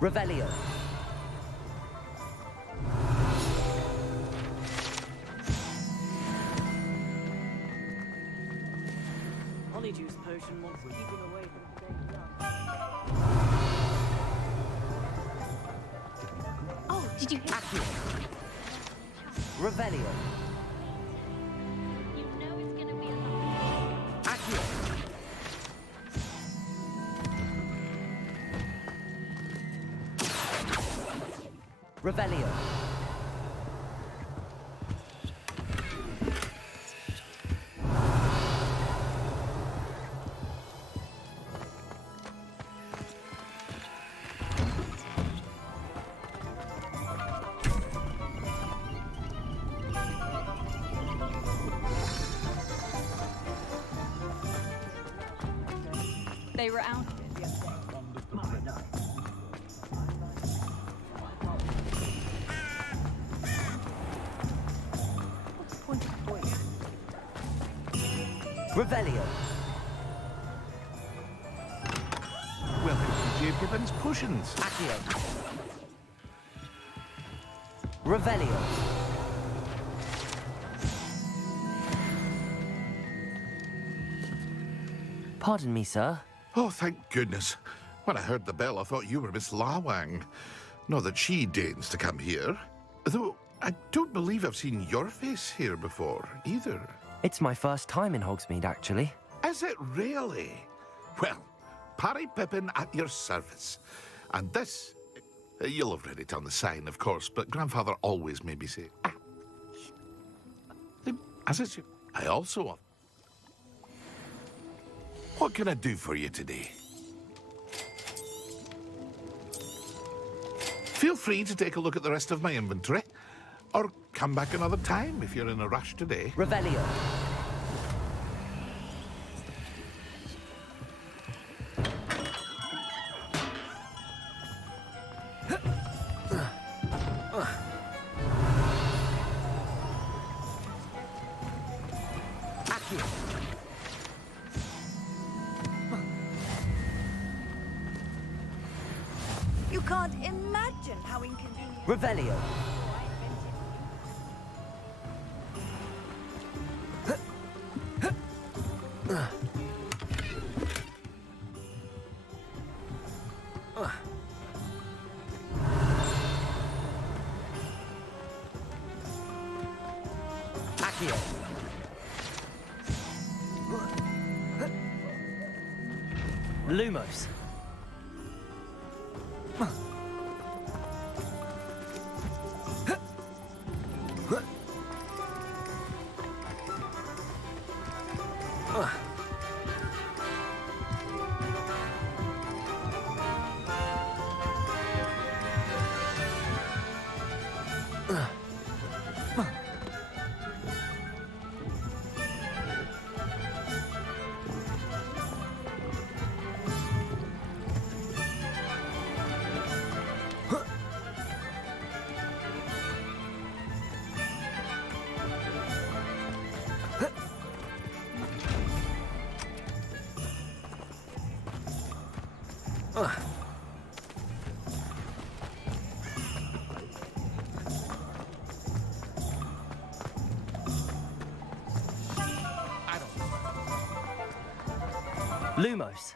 Revelio. Honeyjuice potion wants keeping away from today's young. Oh, did you hear Accio. Revelio. You know it's gonna be a long... Accio. Revelio. They were out. Revelio. few Pippin's cushions. Accio. Revelio. Pardon me, sir. Oh, thank goodness. When I heard the bell, I thought you were Miss Lawang. Not that she deigns to come here. Though, I don't believe I've seen your face here before, either. It's my first time in Hogsmeade, actually. Is it really? Well, Parry Pippin at your service. And this... You'll have read it on the sign, of course, but Grandfather always made me say... Ah. As it's... I also... What can I do for you today? Feel free to take a look at the rest of my inventory, or come back another time if you're in a rush today. Revelio. You can't imagine how inconvenient... Revelio. Accio. Lumos. Lumos.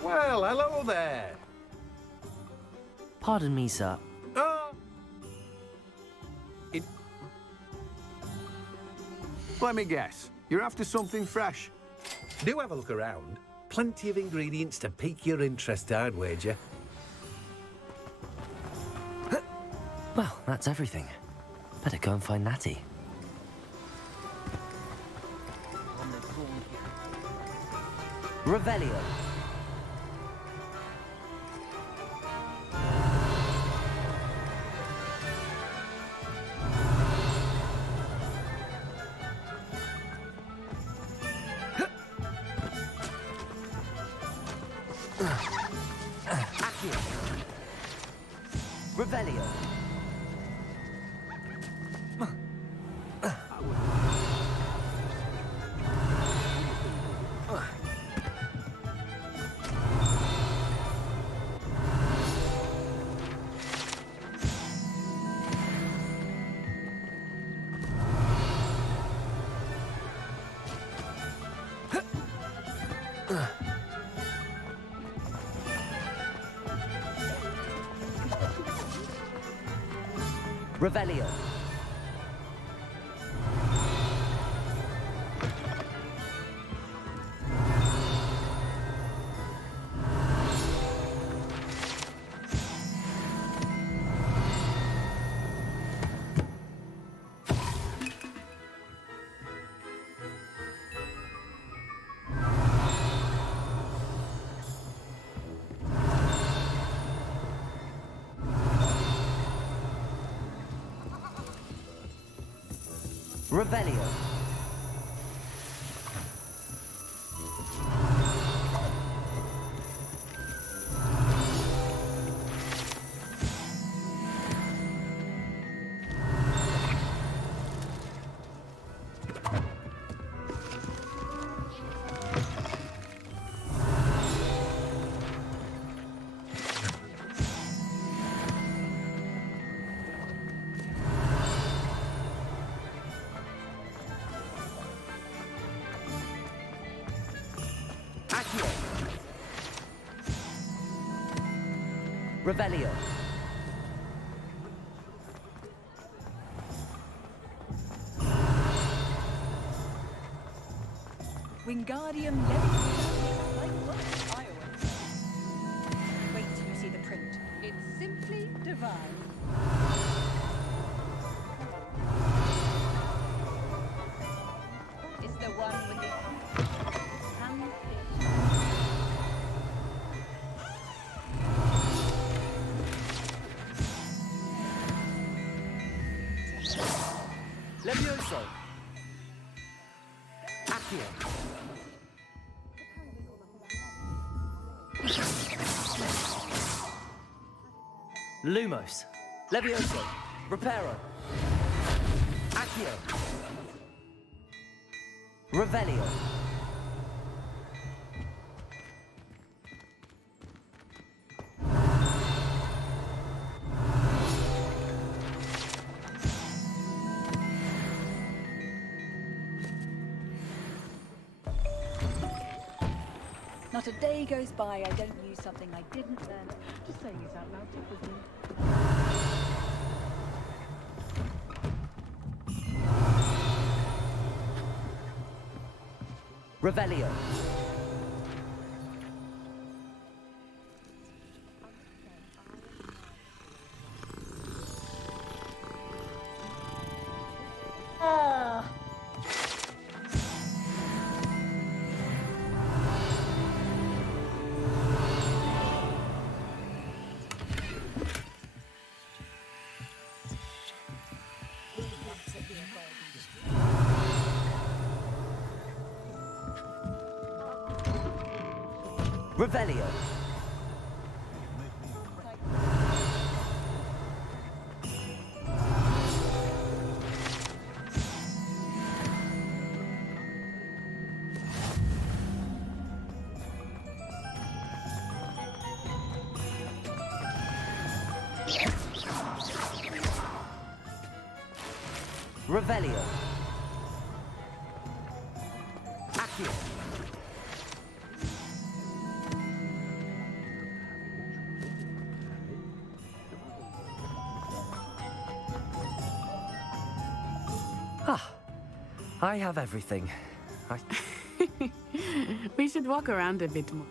Well, hello there. Pardon me, sir. Let me guess. You're after something fresh. Do have a look around. Plenty of ingredients to pique your interest, I'd wager. Well, that's everything. Better go and find Natty. Revelio. Accio. Revelio. Revelio. Revelio. Accio. Revelio. Wingardium Levioso. Like what? I always say. Wait till you see the print. It's simply divine. It's the one with the hand. Levioso. Accio. Lumos. Levioso. Reparo. Accio. Revelio. Not a day goes by I don't use something I didn't learn. Just saying it out loud, took with me. Revelio. Revelio. Revelio. Accio. I have everything. We should walk around a bit more.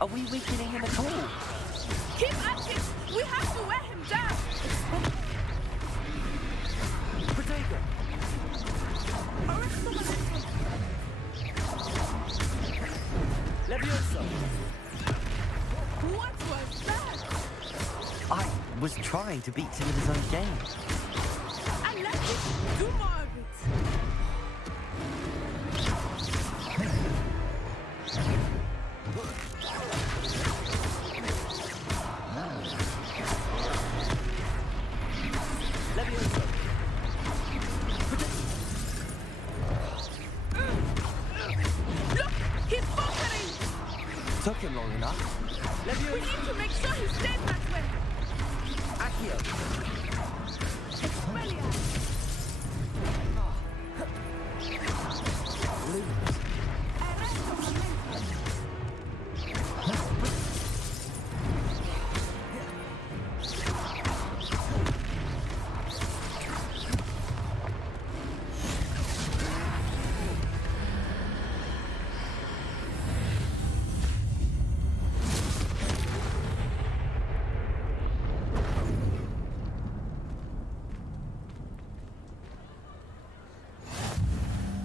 Are we weakening him at all? Keep at it! We have to wear him down! Protego! Levioso! What was that? I was trying to beat him in his own game. I like it! Do more of it! Levioso! Look! He's faltering! Took him long enough. Levioso! We need to make sure he stays that way! Accio!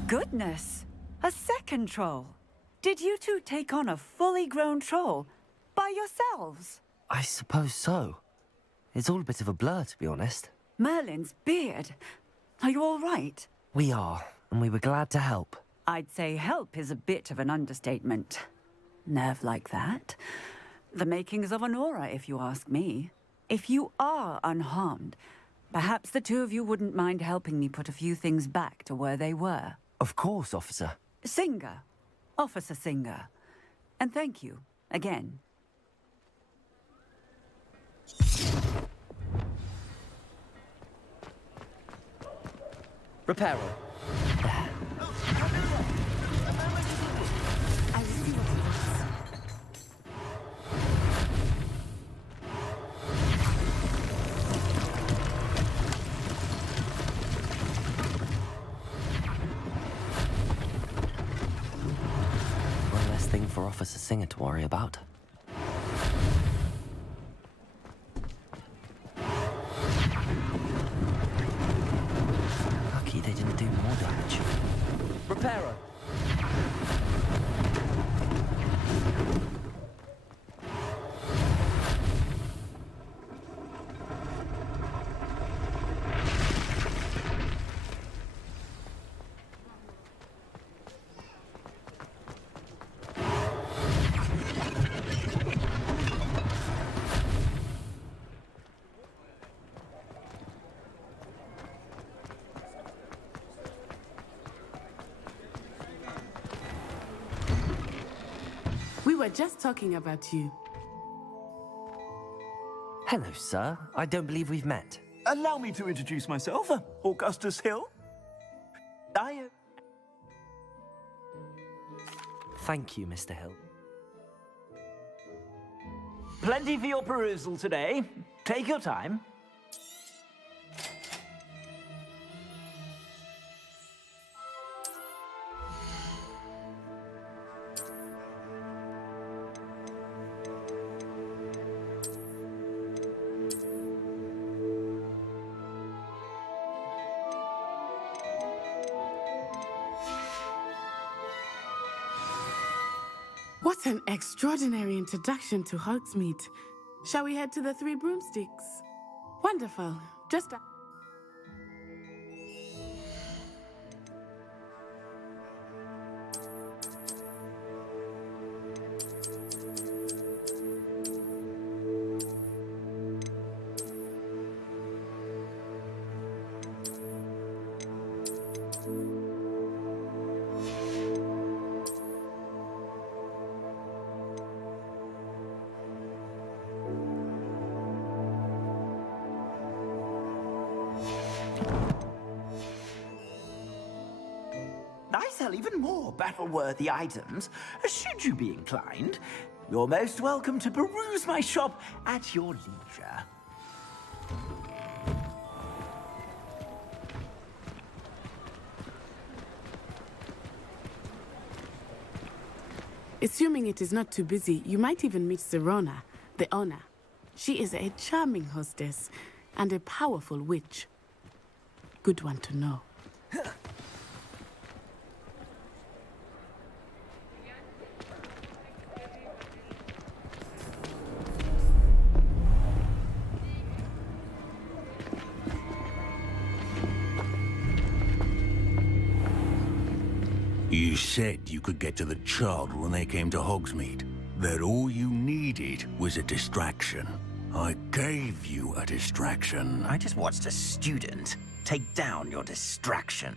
Goodness! A second troll. Did you two take on a fully grown troll by yourselves? I suppose so. It's all a bit of a blur, to be honest. Merlin's beard. Are you all right? We are, and we were glad to help. I'd say help is a bit of an understatement. Nerve like that. The makings of an aura, if you ask me. If you are unharmed, perhaps the two of you wouldn't mind helping me put a few things back to where they were. Of course, officer. Singer. Officer Singer. And thank you, again. Reparo. I will see what he wants. One less thing for Officer Singer to worry about. Lucky they didn't do more damage. Reparo. We were just talking about you. Hello, sir. I don't believe we've met. Allow me to introduce myself, Augustus Hill. Thank you, Mr. Hill. Plenty for your perusal today. Take your time. What an extraordinary introduction to Hogsmeade. Shall we head to the Three Broomsticks? Wonderful. Just I sell even more battle-worthy items, should you be inclined. You're most welcome to peruse my shop at your leisure. assuming it is not too busy, you might even meet Serona, the owner. She is a charming hostess and a powerful witch. Good one to know. You said you could get to the child when they came to Hogsmeade. That all you needed was a distraction. I gave you a distraction. I just watched a student take down your distraction.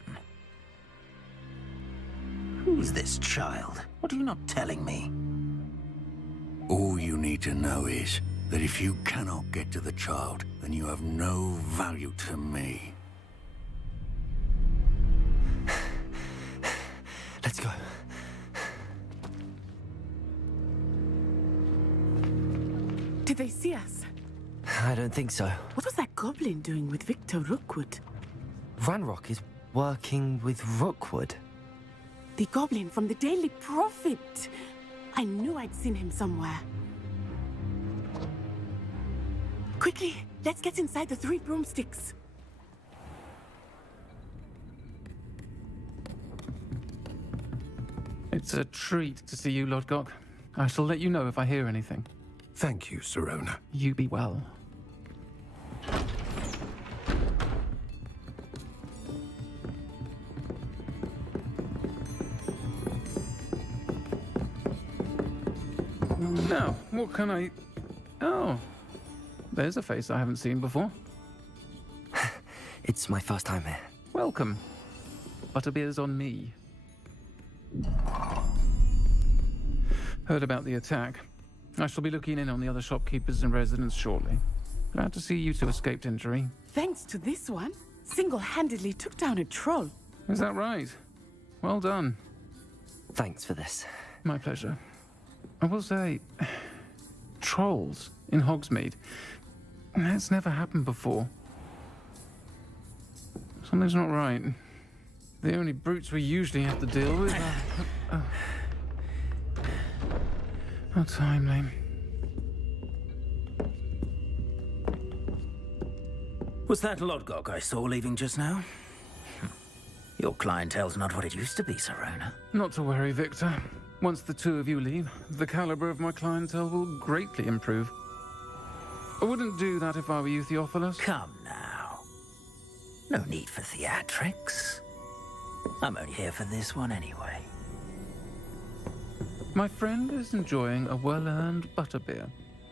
Who's this child? What are you not telling me? All you need to know is that if you cannot get to the child, then you have no value to me. Let's go. Did they see us? I don't think so. What was that goblin doing with Victor Rookwood? Ranrock is working with Rookwood. The goblin from the Daily Prophet. I knew I'd seen him somewhere. Quickly, let's get inside the Three Broomsticks. It's a treat to see you, Lodgok. I shall let you know if I hear anything. Thank you, Sirona. You be well. Now, what can I... Oh, there's a face I haven't seen before. It's my first time here. Welcome. Butterbeer's on me. Heard about the attack. I shall be looking in on the other shopkeepers and residents shortly. Glad to see you two escaped injury. Thanks to this one, single-handedly took down a troll. Is that right? Well done. Thanks for this. My pleasure. I will say, trolls in Hogsmeade. That's never happened before. Something's not right. The only brutes we usually have to deal with are... How timely. Was that Lodgok I saw leaving just now? Your clientele's not what it used to be, Sirona. Not to worry, Victor. Once the two of you leave, the caliber of my clientele will greatly improve. I wouldn't do that if I were you, Theophilus. Come now. No need for theatrics. I'm only here for this one anyway. My friend is enjoying a well-earned butterbeer.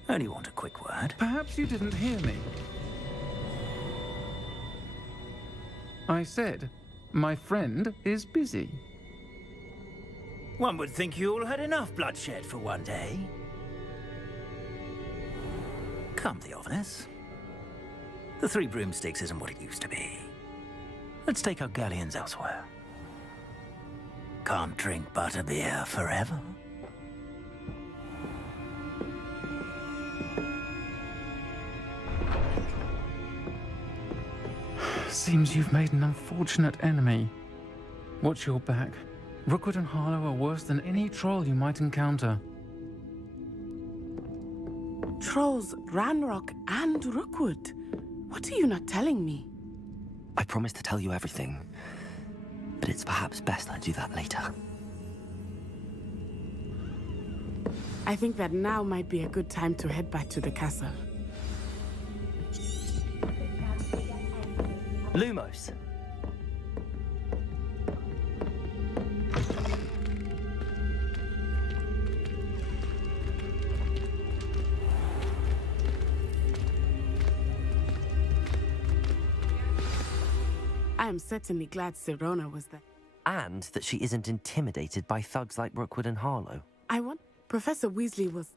Only want a quick word. Perhaps you didn't hear me. I said, my friend is busy. One would think you all had enough bloodshed for one day. Come, Theophilus. The Three Broomsticks isn't what it used to be. Let's take our galleons elsewhere. Can't drink butterbeer forever. Seems you've made an unfortunate enemy. Watch your back. Rookwood and Harlow are worse than any troll you might encounter. Trolls, Ranrock, and Rookwood. What are you not telling me? I promised to tell you everything, but it's perhaps best I do that later. I think that now might be a good time to head back to the castle. Lumos! I am certainly glad Sirona was there. And that she isn't intimidated by thugs like Rookwood and Harlow. I want... Professor Weasley was...